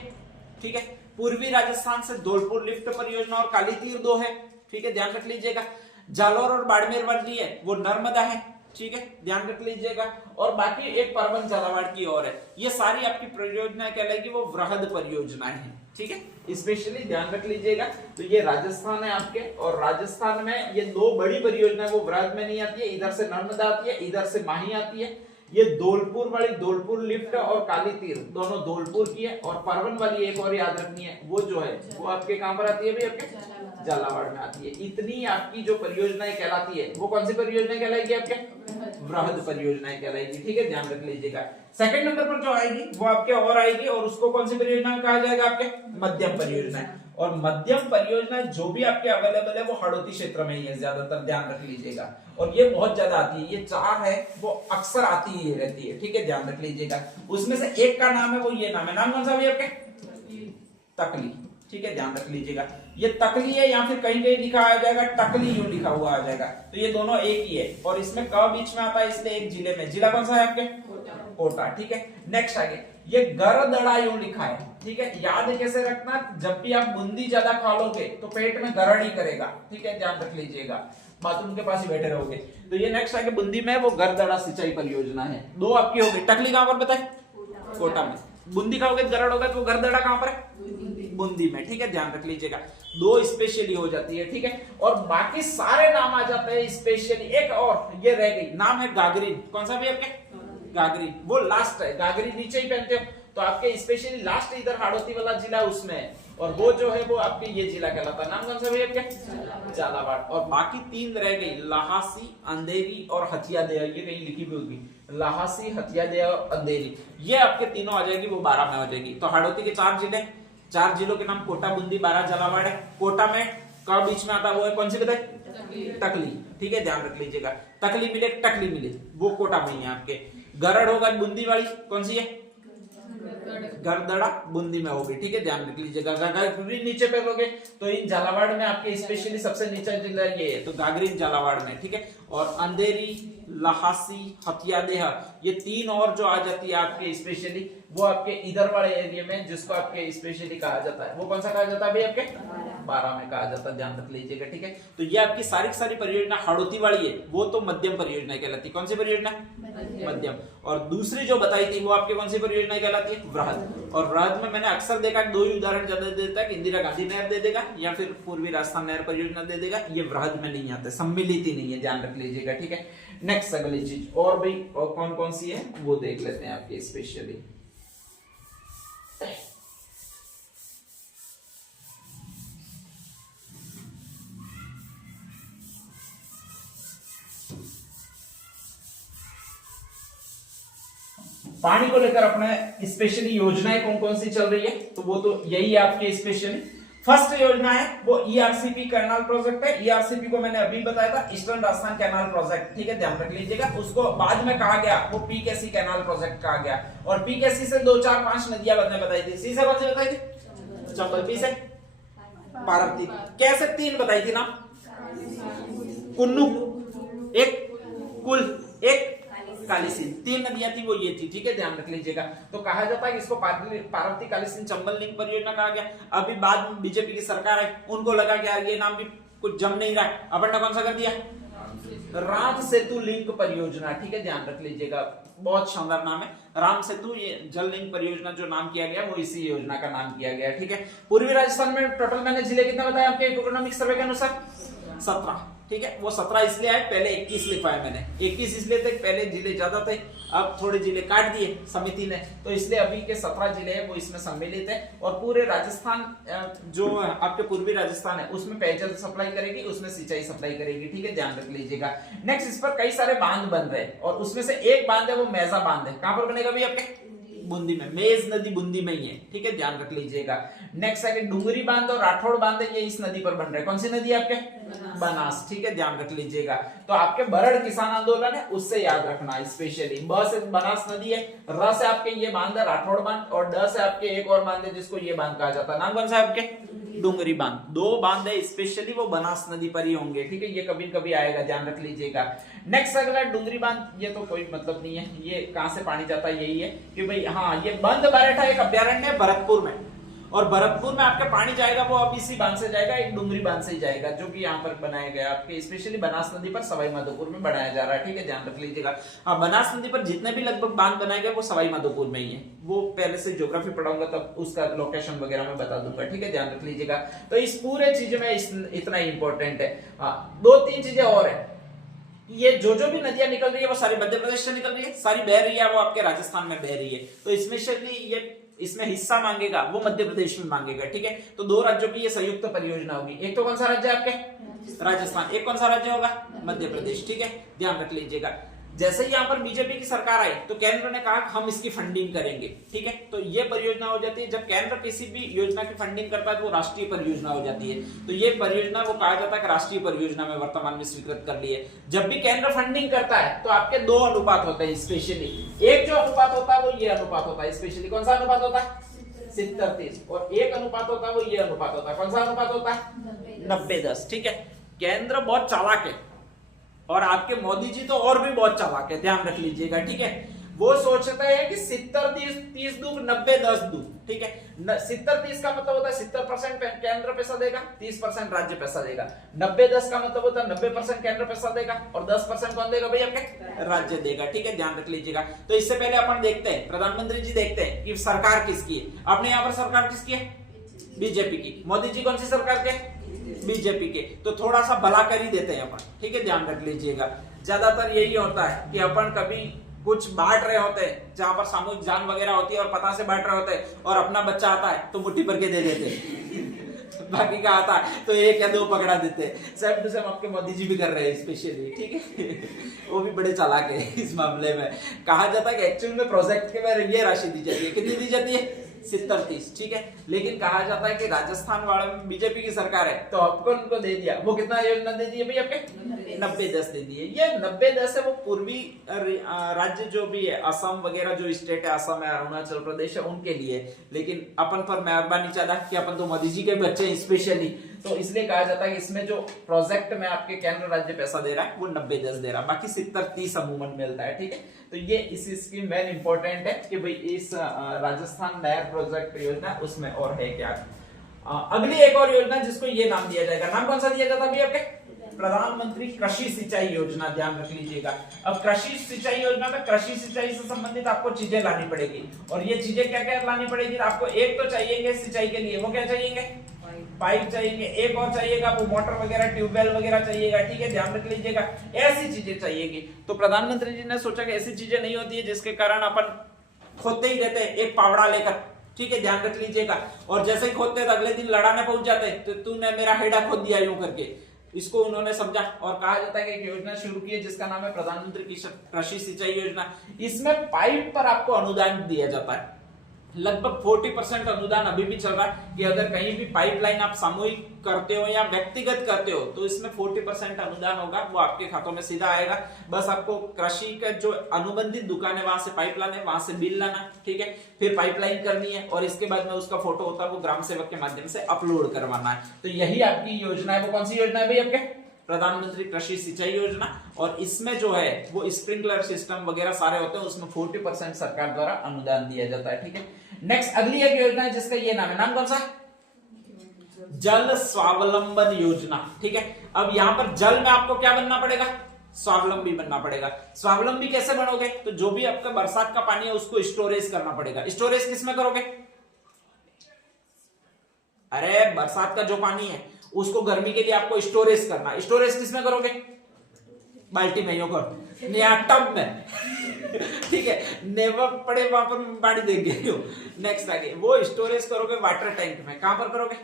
ठीक है, पूर्वी राजस्थान से धौलपुर लिफ्ट परियोजना और काली तीर 2 है, ठीक है, ध्यान रख लीजिएगा। जालौर और बाड़मेर वाली है वो नर्मदा है, ठीक है, ध्यान रख लीजिएगा। और बाकी एक परवन झालावाड़ की ओर है। ये सारी आपकी परियोजना कहलाएगी वो वृहद परियोजना है, ठीक है, स्पेशली ध्यान रख लीजिएगा। तो ये राजस्थान है आपके, और राजस्थान में ये 2 बड़ी परियोजना वो वृहद में नहीं आती है, इधर से नर्मदा आती है, इधर से माही आती है। ये धौलपुर वाली धौलपुर लिफ्ट और काली तीर दोनों धौलपुर की है, और परवन वाली एक और याद रखनी है, वो जो है वो आपके कहां पर आती है भाई, आपके झालावाड़ में आती है। इतनी आपकी जो परियोजनाएं कहलाती है वो कौन सी परियोजना कहलाएगी, आपके वृहद परियोजनाएं कहलाएगी, ठीक है, ध्यान रख लीजिएगा। सेकंड नंबर पर जो आएगी वो आपके और आएगी, और उसको कौन सी परियोजना कहा जाएगा, आपके मध्यम परियोजना। और मध्यम परियोजना जो भी आपके अवेलेबल है वो हाड़ौती क्षेत्र में ही है ज्यादातर, ध्यान रख लीजिएगा। और ये बहुत ज्यादा आती है, ये 4 है वो अक्सर आती ही रहती है, ठीक है, ध्यान रख लीजिएगा। उसमें से एक का नाम है वो ये नाम है, नाम कौन सा भैया आपके, तकली, ठीक है, ध्यान रख लीजिएगा। ये तकली है, या फिर कहीं कहीं लिखा आ जाएगा टकली, यूं लिखा हुआ आ जाएगा, तो ये दोनों एक ही है। और इसमें क बीच में आता है, इसलिए एक जिले में, जिला कौन सा है आपके, कोटा, ठीक है। नेक्स्ट आगे ये गरदड़ा यूं लिखा है, ठीक है, याद कैसे रखना, जब भी आप बूंदी ज्यादा खा लोगे तो पेट में गरड़ ही करेगा, ठीक है, ध्यान रख लीजिएगा, बाथरूम के पास ही बैठे रहोगे। तो ये नेक्स्ट आगे बूंदी में वो गरदड़ा सिंचाई परियोजना है। 2 आपकी हो गई। टकली कहां पर बताए, कोटा में। बूंदी खाओगे गरड़ होगा, तो गरदड़ा कहां पर है, बूंदी में, ठीक है, ध्यान रख लीजिएगा। 2 स्पेशली हो जाती है, ठीक है, और बाकी सारे नाम आ जाते हैं स्पेशली। एक और ये रह गई, नाम है गागरीन, कौन सा भी आपके, गागरीन, वो लास्ट है, गागरीन नीचे ही पहनते हो, तो आपके स्पेशली लास्ट इधर हाड़ौती वाला जिला उसमें है, और वो जो है वो आपके ये जिला कहलाता है, नाम कौन सा भैया आपके, झालावाड़। और बाकी 3 रह गई, लहासी, अंधेरी और हथियादेव, ये कहीं लिखी भी होगी, लहासी, हथियादेव और अंधेरी, ये आपके तीनों आ जाएगी, वो 12 में हो जाएगी। तो हाड़ौती के 4 जिले, 4 जिलों के नाम कोटा, बूंदी, बारा, झालावाड़ है। कोटा में का बीच में आता है वो है कौन सी बताए, टकली, ठीक है, ध्यान रख लीजिएगा। तकली मिले, टकली मिले, वो कोटा में ही है आपके। गरड़ होगा बूंदी वाली, कौन सी है, गरदड़ा, बूंदी में होगी, ठीक है, ध्यान रख लीजिएगा। गागरीन नीचे पे लोगे तो इन झालावाड़ में आपके स्पेशली सबसे नीचे जिला ये है, तो गागरीन झालावाड़ में, ठीक है। और अंधेरी, लहासी, हथियादेह, ये 3 और जो आ जाती है आपके स्पेशली वो आपके इधर वाले एरिया में, जिसको आपके स्पेशली कहा जाता है, वो कौन सा कहा जाता है भाई, आपके 12 में कहा जाता है, ध्यान रख लीजिएगा, ठीक है। तो ये आपकी सारी परियोजना हाड़ौती वाली है, वो तो मध्यम परियोजना कहलाती है। कौन सी परियोजना, मध्यम। और दूसरी जो बताई थी वो आपके कौन सी परियोजना कहलाती है, वृहद। और वृहद में मैंने अक्सर देखा 2 ही उदाहरण ज्यादा देता है, इंदिरा गांधी नहर दे देगा या फिर पूर्वी राजस्थान नहर परियोजना दे देगा, ये वृहद में नहीं आते, सम्मिलित ही नहीं है, ध्यान रख लीजिएगा, ठीक है। नेक्स्ट अगली चीज और भाई, और कौन कौन सी है वो देख लेते हैं आपके स्पेशली। पानी को लेकर अपने स्पेशली योजनाएं कौन कौन सी चल रही है, तो वो तो यही है आपके स्पेशली। फर्स्ट योजना है वो ईआरसीपी कैनाल प्रोजेक्ट है। ईआरसीपी को मैंने अभी बताया था, ईस्टर्न राजस्थान कैनाल प्रोजेक्ट, ठीक है, ध्यान रख लीजिएगा। उसको बाद में कहा गया वो पीकेसी कैनाल प्रोजेक्ट कहा गया, और पीकेसी से 2 4 5 नदियां मैंने बताई थी। सी से कौन सी बताई थी, चंबल। पी से पार्वती। कैसे 3 बताई थी ना, कुन्नू एक, कुल एक, कालीसिंध, 3 नदियां थी वो ये थी, ठीक है, ध्यान रख लीजिएगा। तो कहा जाता है कि इसको पार्वती कालीसिंध चंबल लिंक परियोजना कहा गया। अभी बाद में बीजेपी की सरकार है, उनको लगा कि यार ये नाम भी कुछ जम नहीं रहा है, अपन ने कौन सा कर दिया, राम सेतु लिंक परियोजना, ठीक है, ध्यान रख लीजिएगा, बहुत शानदार नाम है राम सेतु। ये जल लिंक परियोजना जो नाम किया गया वो इसी योजना का नाम किया गया, ठीक है। पूर्वी राजस्थान में टोटल मैंने जिले कितना बताया आपके इकोनॉमिक सर्वे के अनुसार, 17, ठीक है। वो 17 इसलिए आए, पहले 21 लिखा है मैंने, 21 इसलिए थे, पहले जिले ज्यादा थे, अब थोड़े जिले काट दिए समिति ने, तो इसलिए अभी के 17 जिले हैं वो इसमें सम्मिलित है। और पूरे राजस्थान जो आपके पूर्वी राजस्थान है उसमें पेयजल सप्लाई करेगी, उसमें सिंचाई सप्लाई करेगी, ठीक है, ध्यान रख लीजिएगा। नेक्स्ट, इस पर कई सारे बांध बन रहे हैं, और उसमें से एक बांध है वो मैजा बांध है। कहां पर बनेगा भाई, आपके बूंदी में, मेज नदी बूंदी में ही है, ठीक है, ध्यान रख लीजिएगा। नेक्स्ट है डुंगरी बांध और राठौड़ बांध, ये इस नदी पर बन रहे हैं। कौन सी नदी है आपके? बनास, ठीक है, ध्यान रख लीजिएगा। तो आपके बरड़ किसान आंदोलन है, उससे याद रखना स्पेशली। ब से बनास नदी है, र से आपके ये बांध है राठौड़ बांध, और ड से आपके एक और बांध है जिसको ये बांध कहा जाता है। नाम कौन सा है आपके? डुंगरी बांध। दो बांध है स्पेशली, वो बनास नदी पर ही होंगे, ठीक है, ये कभी कभी आएगा, ध्यान रख लीजिएगा। नेक्स्ट अगला डुंगरी बांध, ये तो कोई मतलब नहीं है, ये कहां से पानी जाता है, यही है कि भाई हाँ, ये बंद बरेठा एक अभ्यारण्य है भरतपुर में, और भरतपुर में आपका पानी जाएगा वो अब इसी बांध से जाएगा, एक डुंगरी बांध से ही जाएगा, जो कि यहाँ पर बनाया गया आपके स्पेशली बनास नदी पर सवाई माधोपुर में बनाया जा रहा है, ठीक है, ध्यान रख लीजिएगा। हाँ, बनास नदी पर जितने भी लगभग बांध बनाए गए वो सवाई माधोपुर में ही है, वो पहले से ज्योग्राफी पढ़ाऊंगा तब उसका लोकेशन वगैरह मैं बता दूंगा, ठीक है, ध्यान रख लीजिएगा। तो इस पूरे चीज में इतना इंपॉर्टेंट है। हाँ, दो तीन चीजें और है, ये जो भी नदियां निकल रही है वो सारी मध्य प्रदेश से निकल रही है, सारी बह रही है वो आपके राजस्थान में बह रही है, तो स्पेशली ये इसमें हिस्सा मांगेगा वो मध्य प्रदेश में मांगेगा, ठीक है। तो दो राज्यों की ये संयुक्त परियोजना होगी। एक तो कौन सा राज्य है आपके? राजस्थान। एक कौन सा राज्य होगा? मध्य प्रदेश, ठीक है, ध्यान रख लीजिएगा। जैसे ही यहाँ पर बीजेपी की सरकार आई तो केंद्र ने कहा हम इसकी फंडिंग करेंगे, ठीक है, तो ये परियोजना हो जाती है। जब केंद्र किसी भी योजना की फंडिंग करता है तो वो राष्ट्रीय परियोजना हो जाती है, तो ये परियोजना वो कहा जाता है कि राष्ट्रीय परियोजना में वर्तमान में स्वीकृत कर ली है। जब भी केंद्र फंडिंग करता है तो आपके दो अनुपात होते हैं स्पेशली, एक जो अनुपात होता है वो ये अनुपात होता है स्पेशली। कौन सा अनुपात होता है? 70-30। और एक अनुपात होता है वो ये अनुपात होता है। कौन सा अनुपात होता है? 90-10, ठीक है। केंद्र बहुत चालाक है और आपके मोदी जी तो और भी बहुत चालाक है, ध्यान रख लीजिएगा, ठीक है। वो सोचता है कि 70-30 दूं 90-10 दूं, ठीक है। 70-30 का मतलब होता है 70% केंद्र पैसा देगा, 30% राज्य पैसा देगा। 90-10 का मतलब होता है 90% केंद्र पैसा देगा और 10% कौन देगा भाई? आपके राज्य देगा, ठीक है, ध्यान रख लीजिएगा। तो इससे पहले अपन देखते हैं, प्रधानमंत्री जी देखते हैं कि सरकार किसकी है। अपने यहाँ पर सरकार किसकी है? बीजेपी की। मोदी जी कौन सी सरकार के? बीजेपी के। तो थोड़ा सा भला कर ही देते हैं अपन, ठीक है, ध्यान रख लीजिएगा। ज्यादातर यही होता है कि अपन कभी कुछ बांट रहे होते हैं जहां पर सामूहिक जान वगैरह होती है और पता से बांट रहे होते हैं, और अपना बच्चा आता है तो मुट्ठी भर के दे देते हैं बाकी का आता है तो एक या दो पकड़ा देते हैं। सेम टू सेम आपके मोदी जी भी कर रहे हैं स्पेशली, ठीक है वो भी बड़े चालाक है इस मामले में। कहा जाता है कि एक्चुअल में प्रोजेक्ट के में ये राशि दी जाती है, कितनी दी जाती है? 70-30, ठीक है। लेकिन कहा जाता है कि राजस्थान वाले में बीजेपी की सरकार है तो आपको उनको दे दिया, वो कितना योजना दे दिए भाई? आपके 90-10 दे दिए। ये 90-10 है वो पूर्वी राज्य जो भी है, असम वगैरह जो स्टेट है, असम है, अरुणाचल प्रदेश है, उनके लिए। लेकिन अपन पर मेहरबानी चाहता कि अपन तो मोदी जी के बच्चे हैं स्पेशली, तो इसलिए कहा जाता है कि इसमें जो प्रोजेक्ट में आपके केंद्र राज्य पैसा दे रहा है वो 90-10 दे रहा है, बाकी 70-30 अमूमन मिलता है, ठीक है। तो ये इस स्कीम मेन इंपॉर्टेंट है कि भाई इस राजस्थान नहर प्रोजेक्ट योजना उसमें और है क्या। अगली एक और योजना जिसको ये नाम दिया जाएगा, नाम कौन सा दिया जाता है आपके? प्रधानमंत्री कृषि सिंचाई योजना, ध्यान रख लीजिएगा। अब कृषि सिंचाई योजना में कृषि सिंचाई से संबंधित आपको चीजें लानी पड़ेगी, और ये चीजें क्या क्या लानी पड़ेगी? आपको एक तो चाहिए सिंचाई के लिए, वो क्या चाहिए? पाइप चाहिए। एक और चाहिएगा वो मोटर वगैरह, ट्यूबवेल वगैरह चाहिएगा, ठीक है, ध्यान रख लीजिएगा। ऐसी चीजें चाहिएगी। तो प्रधानमंत्री जी ने सोचा कि ऐसी चीजें नहीं होती है जिसके कारण अपन खोदते ही रहते हैं एक पावड़ा लेकर, ठीक है, ध्यान रख लीजिएगा। और जैसे ही खोदते तो अगले दिन लड़ाने पहुंच जाते तो तूने मेरा हेडा खोद दिया यूं करके। इसको उन्होंने समझा और कहा जाता है कि एक योजना शुरू की है जिसका नाम है प्रधानमंत्री कृषि सिंचाई योजना। इसमें पाइप पर आपको अनुदान दिया जाता है, लगभग 40% अनुदान अभी भी चल रहा है कि अगर कहीं भी पाइपलाइन आप सामूहिक करते हो या व्यक्तिगत करते हो तो इसमें 40% अनुदान होगा, वो आपके खातों में सीधा आएगा। बस आपको कृषि का जो अनुबंधित दुकान है वहां से पाइप लाना, वहां से बिल लाना, ठीक है, फिर पाइपलाइन करनी है और इसके बाद में उसका फोटो होता है वो ग्राम सेवक के माध्यम से अपलोड करवाना है। तो यही आपकी योजना है। वो कौन सी योजना है भाई? आपके प्रधानमंत्री कृषि सिंचाई योजना। और इसमें जो है वो स्प्रिंकलर सिस्टम वगैरह सारे होते हैं, उसमें 40% सरकार द्वारा अनुदान दिया जाता है, ठीक है। नेक्स्ट अगली एक योजना है जिसका ये नाम है, नाम कौन सा? जल स्वावलंबन योजना, ठीक है। अब यहां पर जल में आपको क्या बनना पड़ेगा? स्वावलंबी बनना पड़ेगा। स्वावलंबी कैसे बनोगे? तो जो भी आपका बरसात का पानी है उसको स्टोरेज करना पड़ेगा। स्टोरेज किसमें करोगे? अरे बरसात का जो पानी है उसको गर्मी के लिए आपको स्टोरेज करना। स्टोरेज किसमें करोगे? बाल्टी में, यूं करो, या टब में ठीक है, नेवर पड़े वहां पर पानी देंगे। नेक्स्ट आगे वो स्टोरेज करोगे वाटर टैंक में। कहां पर करोगे?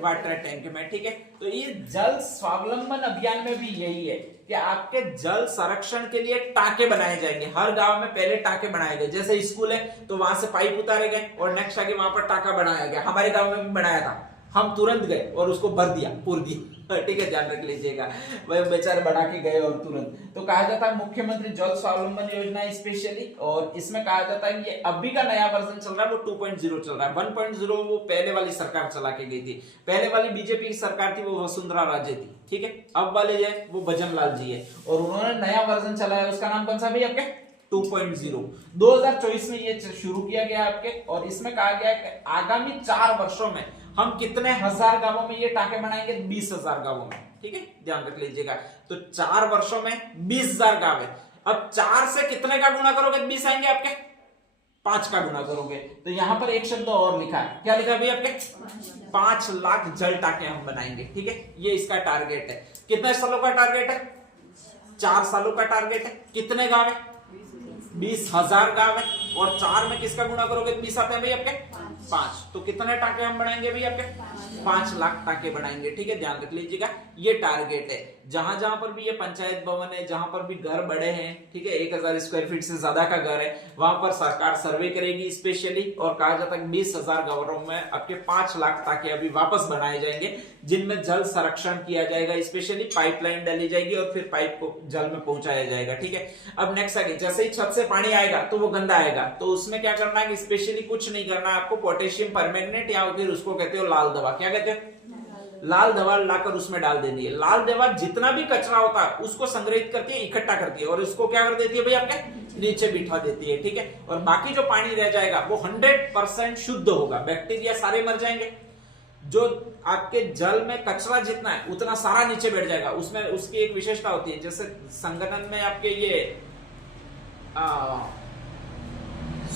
वाटर टैंक में, ठीक है। तो ये जल स्वावलंबन अभियान में भी यही है कि आपके जल संरक्षण के लिए टाके बनाए जाएंगे। हर गांव में पहले टाके बनाए गए, जैसे स्कूल है तो वहां से पाइप उतारे गए और नेक्स्ट आगे वहां पर टाका बनाया गया। हमारे गांव में भी बनाया था, हम तुरंत गए और उसको भर दिया, पूर दिया, ठीक है, ध्यान रख लीजिएगा। वह बेचारे बना के गए और तुरंत। तो कहा जाता है मुख्यमंत्री जल स्वावलंबन योजना स्पेशली, और इसमें कहा जाता है ये अभी का नया वर्जन चल रहा है, वो 2.0 चल रहा है। 1.0 वो पहले वाली सरकार चला के गई थी, पहले वाली बीजेपी की सरकार थी, वो वसुंधरा राजे थी, ठीक है। अब वाले जो है वो भजन लाल जी है, और उन्होंने नया वर्जन चलाया, उसका नाम कौन सा भाई आपके 2.0 2024 में ये शुरू किया गया आपके। और इसमें कहा गया कि आगामी 4 वर्षों में हम कितने हजार गांवों में ये टाके बनाएंगे, 20,000 गांवों में, ठीक है, ध्यान रख लीजिएगा। तो 4 वर्षों में 20,000 गांव है। अब 4 से कितने का गुणा करोगे 20 आएंगे आपके, 5 का गुणा करोगे। तो यहां पर एक शब्द और लिखा है, क्या लिखा है भाई आपके 5 लाख जल टाके हम बनाएंगे, ठीक है। ये इसका टारगेट है। कितने सालों का टारगेट है, 4 सालों का टारगेट है। कितने गांव है, 20,000 गांव है, और 4 में किसका गुणा करोगे 20 आते हैं भाई आपके 5। तो कितने टाके हम बनाएंगे भाई आपके 5 लाख टाके बनाएंगे, ठीक है, ध्यान रख लीजिएगा। ये टारगेट है। जहां जहां पर भी ये पंचायत भवन है, जहां पर भी घर बड़े हैं, ठीक है, 1000 स्क्वायर फीट से ज्यादा का घर है, वहां पर सरकार सर्वे करेगी स्पेशली, और कहा जाता है 20,000 गांवों में आपके 5 लाख टाके अभी वापस बनाए जाएंगे, जिनमें जल संरक्षण किया जाएगा, स्पेशली पाइपलाइन डाली जाएगी और फिर पाइप को जल में पहुंचाया जाएगा, ठीक है। अब नेक्स्ट आगे, जैसे ही छत से पानी आएगा तो वो गंदा आएगा, तो उसमें क्या करना है, स्पेशली कुछ नहीं करना है आपको, पोटेशियम परमैंगनेट या फिर उसको कहते हो लाल दवा, क्या कहते हैं, लाल दवा लाकर उसमें डाल देनी है। लाल दवा जितना भी कचरा होता है उसको संग्रहित करती है, इकट्ठा करती है, और इसको क्या कर देती है भाई आपके नीचे बिठा देती है, ठीक है। और बाकी जो पानी रह जाएगा वो 100% शुद्ध होगा, बैक्टीरिया सारे मर जाएंगे। जो आपके जल में कचरा जितना है उतना सारा नीचे बैठ जाएगा। उसमें उसकी एक विशेषता होती है, जैसे संगठन में आपके ये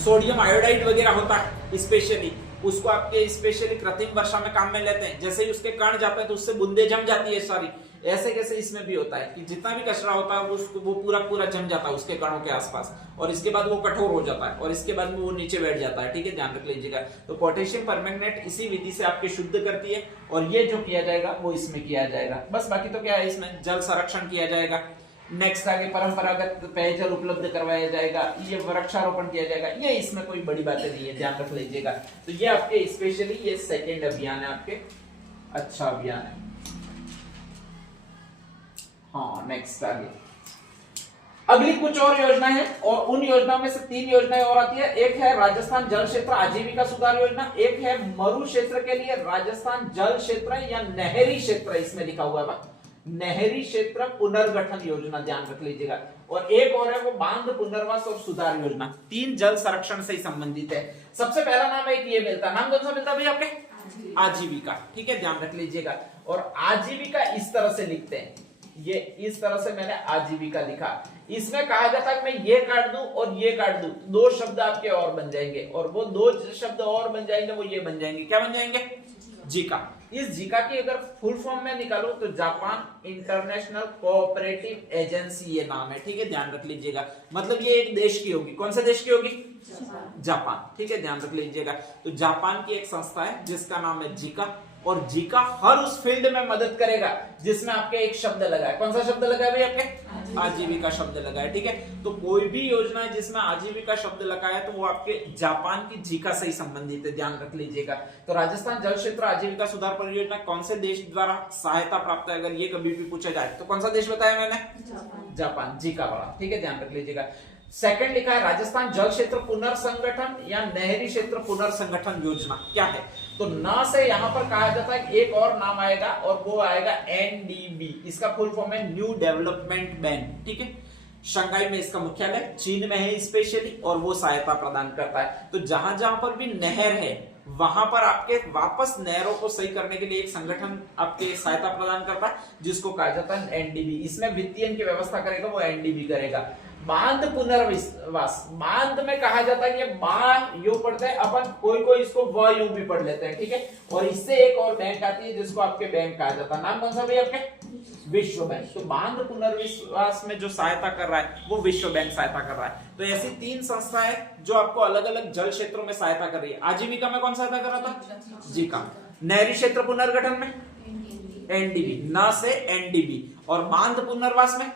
सोडियम आयोडाइड वगैरह होता है, स्पेशली उसको आपके स्पेशली कृत्रिम वर्षा में काम में लेते हैं। जैसे ही उसके कण जाते हैं तो उससे बूंदे जम जाती है सारी। ऐसे कैसे इसमें भी होता है कि जितना भी कचरा होता है वो पूरा जम जाता है उसके कणों के आसपास, और इसके बाद वो कठोर हो जाता है, और इसके बाद में वो नीचे बैठ जाता है, ठीक है, ध्यान रख लीजिएगा। तो पोटेशियम परमैंगनेट इसी विधि से आपके शुद्ध करती है, और ये जो किया जाएगा वो इसमें किया जाएगा। बस बाकी तो क्या है, इसमें जल संरक्षण किया जाएगा। नेक्स्ट आगे परंपरागत पेयजल उपलब्ध करवाया जाएगा, ये वृक्षारोपण किया जाएगा। ये इसमें कोई बड़ी बातें नहीं है, ध्यान रख लीजिएगा। तो ये आपके स्पेशली ये सेकेंड अभियान है आपके, अच्छा अभियान है। हाँ, नेक्स्ट आगे अगली कुछ और योजना है, और उन योजनाओं में से 3 योजनाएं और आती है। एक है राजस्थान जल क्षेत्र आजीविका सुधार योजना, एक है मरु क्षेत्र के लिए राजस्थान जल क्षेत्र या नहरी क्षेत्र, इसमें लिखा हुआ है नहरी क्षेत्र पुनर्गठन योजना, ध्यान रख लीजिएगा। और एक और है वो बांध पुनर्वास और सुधार योजना। 3 जल संरक्षण से ही संबंधित है। सबसे पहला नाम एक ये मिलता है, नाम कौन सा मिलता है भाई आपके आजीविका, ठीक है, ध्यान रख लीजिएगा। और आजीविका इस तरह से लिखते हैं, ये इस तरह से मैंने आजीविका लिखा। इसमें कहा जाता है कि मैं ये काट दूं और ये काट दूं, 2 शब्द आपके और बन जाएंगे, और वो 2 शब्द और बन जाएंगे, वो ये बन जाएंगे, क्या बन जाएंगे, जीका। इस जीका की अगर फुल फॉर्म में निकालो तो जापान इंटरनेशनल कोऑपरेटिव एजेंसी ये नाम है, ठीक है, ध्यान रख लीजिएगा। मतलब ये एक देश की होगी, कौन से देश की होगी, जापान, ठीक है, ध्यान रख लीजिएगा। तो जापान की एक संस्था है जिसका नाम है जीका, और जीका हर उस फील्ड में मदद करेगा जिसमें आपके एक शब्द लगा है। कौन सा शब्द लगा है भाई आपके आजीविका शब्द लगा है, ठीक है। तो कोई भी योजना है जिसमें आजीविका शब्द लगा है तो वो आपके जापान की जीका से ही संबंधित है, ध्यान रख लीजिएगा। तो राजस्थान जल क्षेत्र आजीविका सुधार परियोजना कौन से देश द्वारा सहायता प्राप्त है, अगर ये कभी भी पूछा जाए तो कौन सा देश बताया मैंने, जापान, जीका वाला, ठीक है, ध्यान रख लीजिएगा। सेकंड लिखा है राजस्थान जल क्षेत्र पुनर्संगठन या नहरी क्षेत्र पुनर्संगठन योजना, क्या है, तो न से यहां पर कहा जाता है एक और नाम आएगा, और वो आएगा एनडीबी। इसका फुल फॉर्म है न्यू डेवलपमेंट बैंक, ठीक है। शंघाई में इसका मुख्यालय, चीन में है स्पेशली, और वो सहायता प्रदान करता है। तो जहां जहां पर भी नहर है वहां पर आपके वापस नहरों को सही करने के लिए एक संगठन आपके सहायता प्रदान करता है, जिसको कहा जाता है एनडीबी। इसमें वित्तीय की व्यवस्था करेगा वो एनडीबी करेगा। बांध पुनर्वास, बांध में कहा जाता है कि बा यू पढ़ते हैं अपन, कोई इसको व यू भी पढ़ लेते हैं, ठीक है। और इससे एक और बैंक आती है जिसको आपके बैंक कहा जाता है, नाम कौन सा भाई आपके, विश्व बैंक। तो बांध पुनर्विश्वास में जो सहायता कर रहा है वो विश्व बैंक सहायता कर रहा है। तो ऐसी 3 संस्थाएं जो आपको अलग अलग जल क्षेत्रों में सहायता कर रही है। आजीविका में कौन सहायता कर रहा था, जीका। नहरी क्षेत्र पुनर्गठन में एनडीबी, न से एनडीबी, और बांध पुनर्वास में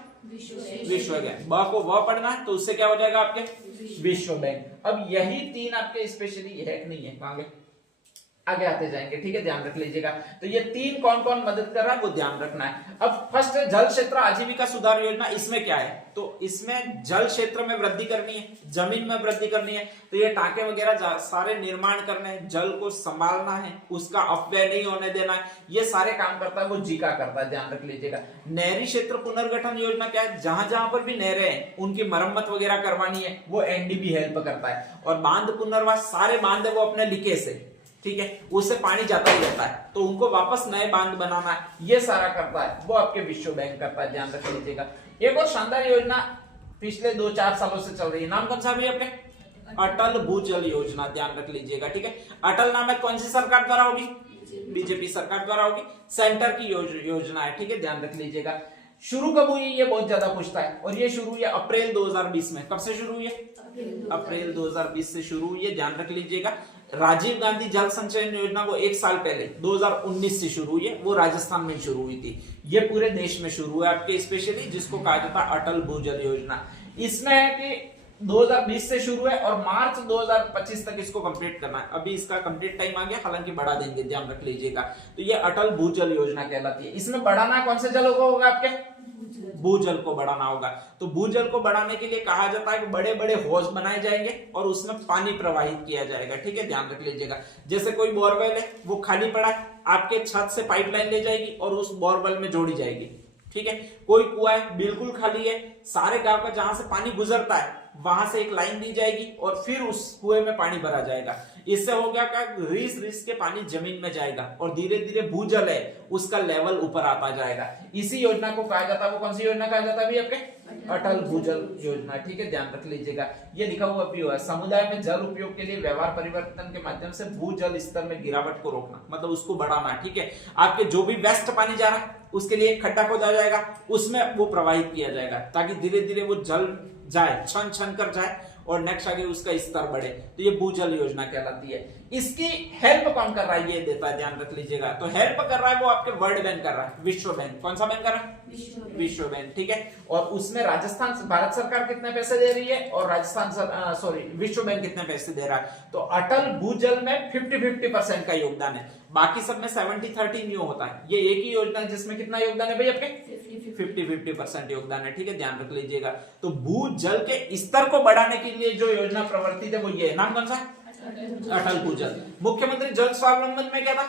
विश्व बैंक। ब को व पढ़ना है तो उससे क्या हो जाएगा आपके विश्व बैंक। अब यही तीन आपके स्पेशली है कि नहीं है, आगे आते जाएंगे, ठीक है, ध्यान रख लीजिएगा। तो ये तीन कौन कौन मदद कर रहा है वो ध्यान रखना है। अब फर्स्ट जल क्षेत्र आजीविका सुधार योजना, इसमें क्या है, तो इसमें जल क्षेत्र में वृद्धि करनी है, जमीन में वृद्धि करनी है, तो ये टांके वगैरह सारे निर्माण करने हैं, जल को संभालना है, उसका अपव्यय नहीं होने देना है, ये सारे काम करता है वो जीका करता है, ध्यान रख लीजिएगा। नहरी क्षेत्र पुनर्गठन योजना क्या है, जहां जहां पर भी नहरें हैं उनकी मरम्मत वगैरह करवानी है, वो एनडीबी हेल्प करता है। और बांध पुनर्वास, सारे बांध है वो अपने लिखे से, ठीक है, उससे पानी जाता ही रहता है, तो उनको वापस नए बांध बनाना है, ये सारा करता है वो आपके विश्व बैंक करता है, ध्यान रख लीजिएगा। एक और शानदार योजना पिछले 2-4 सालों से चल रही है, नाम कौन सा है अपने, अटल भूजल योजना, ध्यान रख लीजिएगा, ठीक है। अटल नाम है कौन सी सरकार द्वारा होगी, बीजेपी सरकार द्वारा होगी, सेंटर की योजना है, ठीक है, ध्यान रख लीजिएगा। शुरू कब हुई ये बहुत ज्यादा पूछता है, और ये शुरू हुई है अप्रैल 2020 में। कब से शुरू हुई है, अप्रैल 2020 से शुरू हुई है, ध्यान रख लीजिएगा। राजीव गांधी जल संचयन योजना वो 1 साल पहले 2019 से शुरू हुई है, वो राजस्थान में शुरू हुई थी, ये पूरे देश में शुरू है आपके स्पेशली, जिसको कहा जाता है अटल भूजल योजना। इसमें है कि 2020 से शुरू है और मार्च 2025 तक इसको कंप्लीट करना है। अभी इसका कंप्लीट टाइम आ गया, हालांकि बढ़ा देंगे, ध्यान रख लीजिएगा। तो ये अटल भूजल योजना कहलाती है। इसमें बढ़ाना कौन से जलों को होगा, आपके भूजल को बढ़ाना होगा। तो भूजल को बढ़ाने के लिए कहा जाता है कि बड़े बड़े हौज बनाए जाएंगे और उसमें पानी प्रवाहित किया जाएगा, ठीक है, ध्यान रख लीजिएगा। जैसे कोई बोरवेल है वो खाली पड़ा है, आपके छत से पाइपलाइन ले जाएगी और उस बोरवेल में जोड़ी जाएगी, ठीक है। कोई कुआं है बिल्कुल खाली है, सारे गांव का जहां से पानी गुजरता है वहां से एक लाइन दी जाएगी और फिर उस कुएं में पानी भरा जाएगा। इससे हो गया क्या, रीस रीस के पानी जमीन में जाएगा और धीरे धीरे भूजल है उसका लेवल ऊपर आता जाएगा। इसी योजना को कहा जाता है, वो कौन सी योजना कहा जाता है अभी आपके, अटल भूजल योजना, ठीक है, ध्यान रख लीजिएगा। ये लिखा हुआ भी हुआ, समुदाय में जल उपयोग के लिए व्यवहार परिवर्तन के माध्यम से भूजल स्तर में गिरावट को रोकना, मतलब उसको बढ़ाना, ठीक है। आपके जो भी वेस्ट पानी जा रहा है उसके लिए खड्डा खोदा जाएगा, उसमें वो प्रवाहित किया जाएगा ताकि धीरे धीरे वो जल जाए, छन छन कर जाए और नेक्स्ट आगे उसका स्तर बढ़े, तो ये भूजल योजना कहलाती है। इसकी हेल्प कौन कर रहा है, ये देता है, ध्यान रख लीजिएगा। तो हेल्प कर रहा है वो आपके वर्ल्ड बैंक कर रहा है, विश्व बैंक। कौन सा बैंक कर रहा है, विश्व बैंक, ठीक है। और उसमें राजस्थान, भारत सरकार कितने पैसे दे रही है और राजस्थान विश्व बैंक कितने पैसे दे रहा है। तो अटल भूजल में 50-50% का योगदान है, बाकी सब में 70-30 न्यू होता है। ये एक ही योजना है जिसमें कितना योगदान है भाई आपके, 50-50% योगदान है, ठीक है, ध्यान रख लीजिएगा। तो भूजल के स्तर को बढ़ाने के लिए जो योजना प्रवर्तित है वो ये है, नाम कौन सा है, अटल भूजल। मुख्यमंत्री जल स्वावलंबन में क्या था,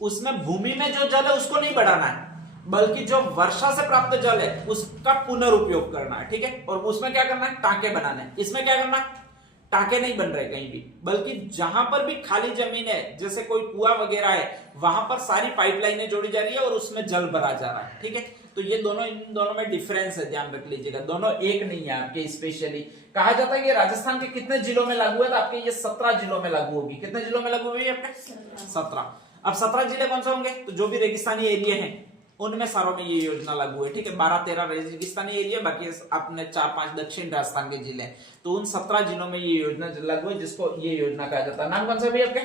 उसमें भूमि में जो जल है उसको नहीं बढ़ाना है, बल्कि जो वर्षा से प्राप्त जल है उसका पुनर्उपयोग करना है, ठीक है। और उसमें क्या करना है, टांके बनाने हैं। इसमें क्या करना है, टांके नहीं बन रहे कहीं भी, बल्कि जहां पर भी खाली जमीन है, जैसे कोई कुआं वगैरह है, वहां पर सारी पाइपलाइनें जोड़ी जा रही है और उसमें जल भरा जा रहा है, ठीक है। तो ये दोनों, इन दोनों में डिफरेंस है, ध्यान रख लीजिएगा, दोनों एक नहीं है आपके। स्पेशली कहा जाता है कि राजस्थान के कितने जिलों में लागू है, तो आपके ये 17 जिलों में लागू होगी। कितने जिलों में लागू हुई है अपने, 17। अब 17 जिले कौन से होंगे, तो जो भी रेगिस्तानी एरिया है उनमें सारों में ये योजना लागू है, ठीक है। 12-13 रेगिस्तानी एरिया, बाकी अपने 4-5 दक्षिण राजस्थान के जिले, तो उन 17 जिलों में ये योजना लागू है, जिसको ये योजना कहा जाता है। नाम कौन सा भी आपके,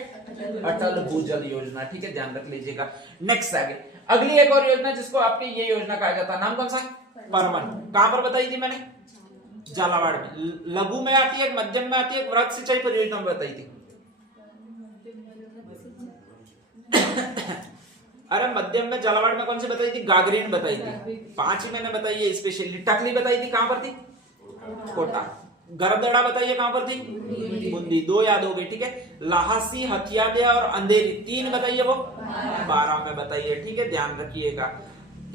अटल भूजल योजना, ठीक है, ध्यान रख लीजिएगा। नेक्स्ट आगे अगली एक और योजना जिसको आपके ये योजना कहा जाता है, नाम कौन सा है, परवन। कहां पर बताई थी मैंने, झालावाड़ में। लघु में आती है, मध्यम में आती है, वृहद सिंचाई परियोजना में बताई थी। अरे मध्यम में झालावाड़ में कौन सी बताई थी, गागरीन बताई थी। 5 ही मैंने बताई है स्पेशली। टकली बताई थी, कहां पर थी, कोटा। गरबदड़ा बताइए कहां पर थी, बूंदी। 2 याद हो गई, ठीक है। लाहसी, हथियादे और अंधेरी 3 बताइए, वो 12 में बताइए, ठीक है, ध्यान रखिएगा।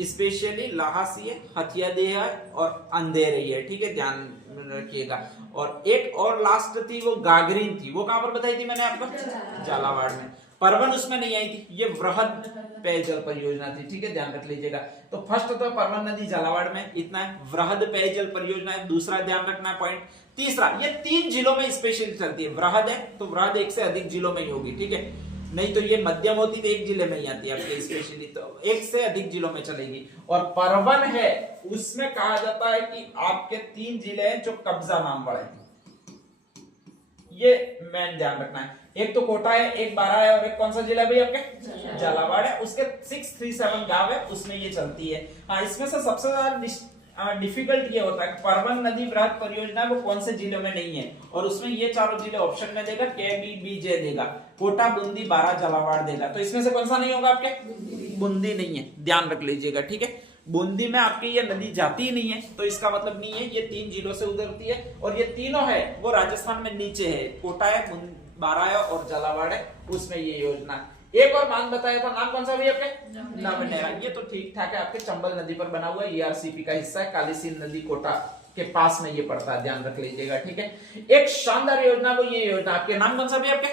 स्पेशली लाहसी है, हथियादे है और अंधेरी है, ठीक है, ध्यान रखिएगा। और एक और लास्ट थी वो गागरीन थी, वो कहां पर बताई थी मैंने आपको, झालावाड़ में। परवन उसमें नहीं आई थी, ये वृहद पेयजल परियोजना थी, ठीक है, ध्यान रख लीजिएगा। तो फर्स्ट तो परवन नदी झालावाड़ में इतना है, वृहद पेयजल परियोजना है, दूसरा ध्यान रखना है पॉइंट। तीसरा, ये 3 जिलों में स्पेशली चलती है। वृहद है तो वृहद 1 से अधिक जिलों में ही होगी, ठीक है, नहीं तो ये मध्यम होती तो 1 जिले में ही आती है आपके स्पेशली, तो 1 से अधिक जिलों में चलेगी। और परवन है उसमें कहा जाता है कि आपके 3 जिले हैं जो कब्जा नाम वाले, ये मेन ध्यान रखना है। एक तो कोटा है, एक बारा है, और एक कौन सा जिला भाई आपके झालावाड़ है, उसके 637 गांव है, उसमें ये चलती है। हाँ, इसमें से सबसे ज्यादा डिफिकल्ट ये होता है परवन नदी बृहद परियोजना वो कौन से जिलों में नहीं है, और उसमें ये चारों जिले ऑप्शन में देगा, के बी बी जे देगा, कोटा, बूंदी, बारा, झालावाड़ देगा। तो इसमें से कौन सा नहीं होगा आपके? बूंदी नहीं है, ध्यान रख लीजिएगा, ठीक है। बूंदी में आपकी ये नदी जाती ही नहीं है, तो इसका मतलब नहीं है, ये 3 जिलों से उतरती है, और ये तीनों है वो राजस्थान में नीचे है, कोटा है, बारा है और झालावाड़ है, उसमें ये योजना। एक और बांध बताया था, नाम कौन सा भी आपके? नवनेरा। ये तो ठीक ठाक है, आपके चंबल नदी पर बना हुआ है, ईआरसीपी का हिस्सा है, कालीसीन नदी कोटा के पास में ये पड़ता है, ध्यान रख लीजिएगा, ठीक है। एक शानदार योजना, वो ये योजना आपके नाम कौन सा भी आपके?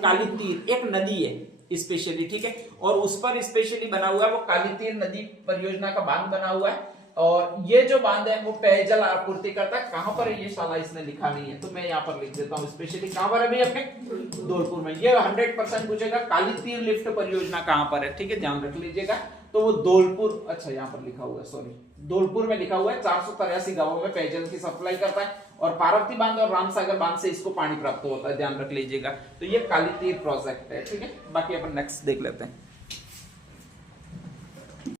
काली तीर, एक नदी है स्पेशली, ठीक है, और उस पर स्पेशली बना हुआ है वो काली तीर नदी परियोजना का बांध बना हुआ है, और ये जो बांध है वो पेयजल आपूर्ति करता है। कहां पर है ये साला इसने लिखा नहीं है, तो मैं यहाँ पर लिख देता हूँ स्पेशली। कहां पर है भाई आपके? धौलपुर में। ये 100% पूछेगा काली तीर लिफ्ट परियोजना कहां पर है, ठीक है, ध्यान रख लीजिएगा। तो वो धौलपुर, अच्छा यहाँ पर लिखा हुआ है, सॉरी, धौलपुर में लिखा हुआ है। 483 गांवों में पेयजल की सप्लाई करता है, और पार्वती बांध और रामसागर बांध से इसको पानी प्राप्त होता है, ध्यान रख लीजिएगा। तो ये काली तीर प्रोजेक्ट है, ठीक है। बाकी अपन नेक्स्ट देख लेते हैं।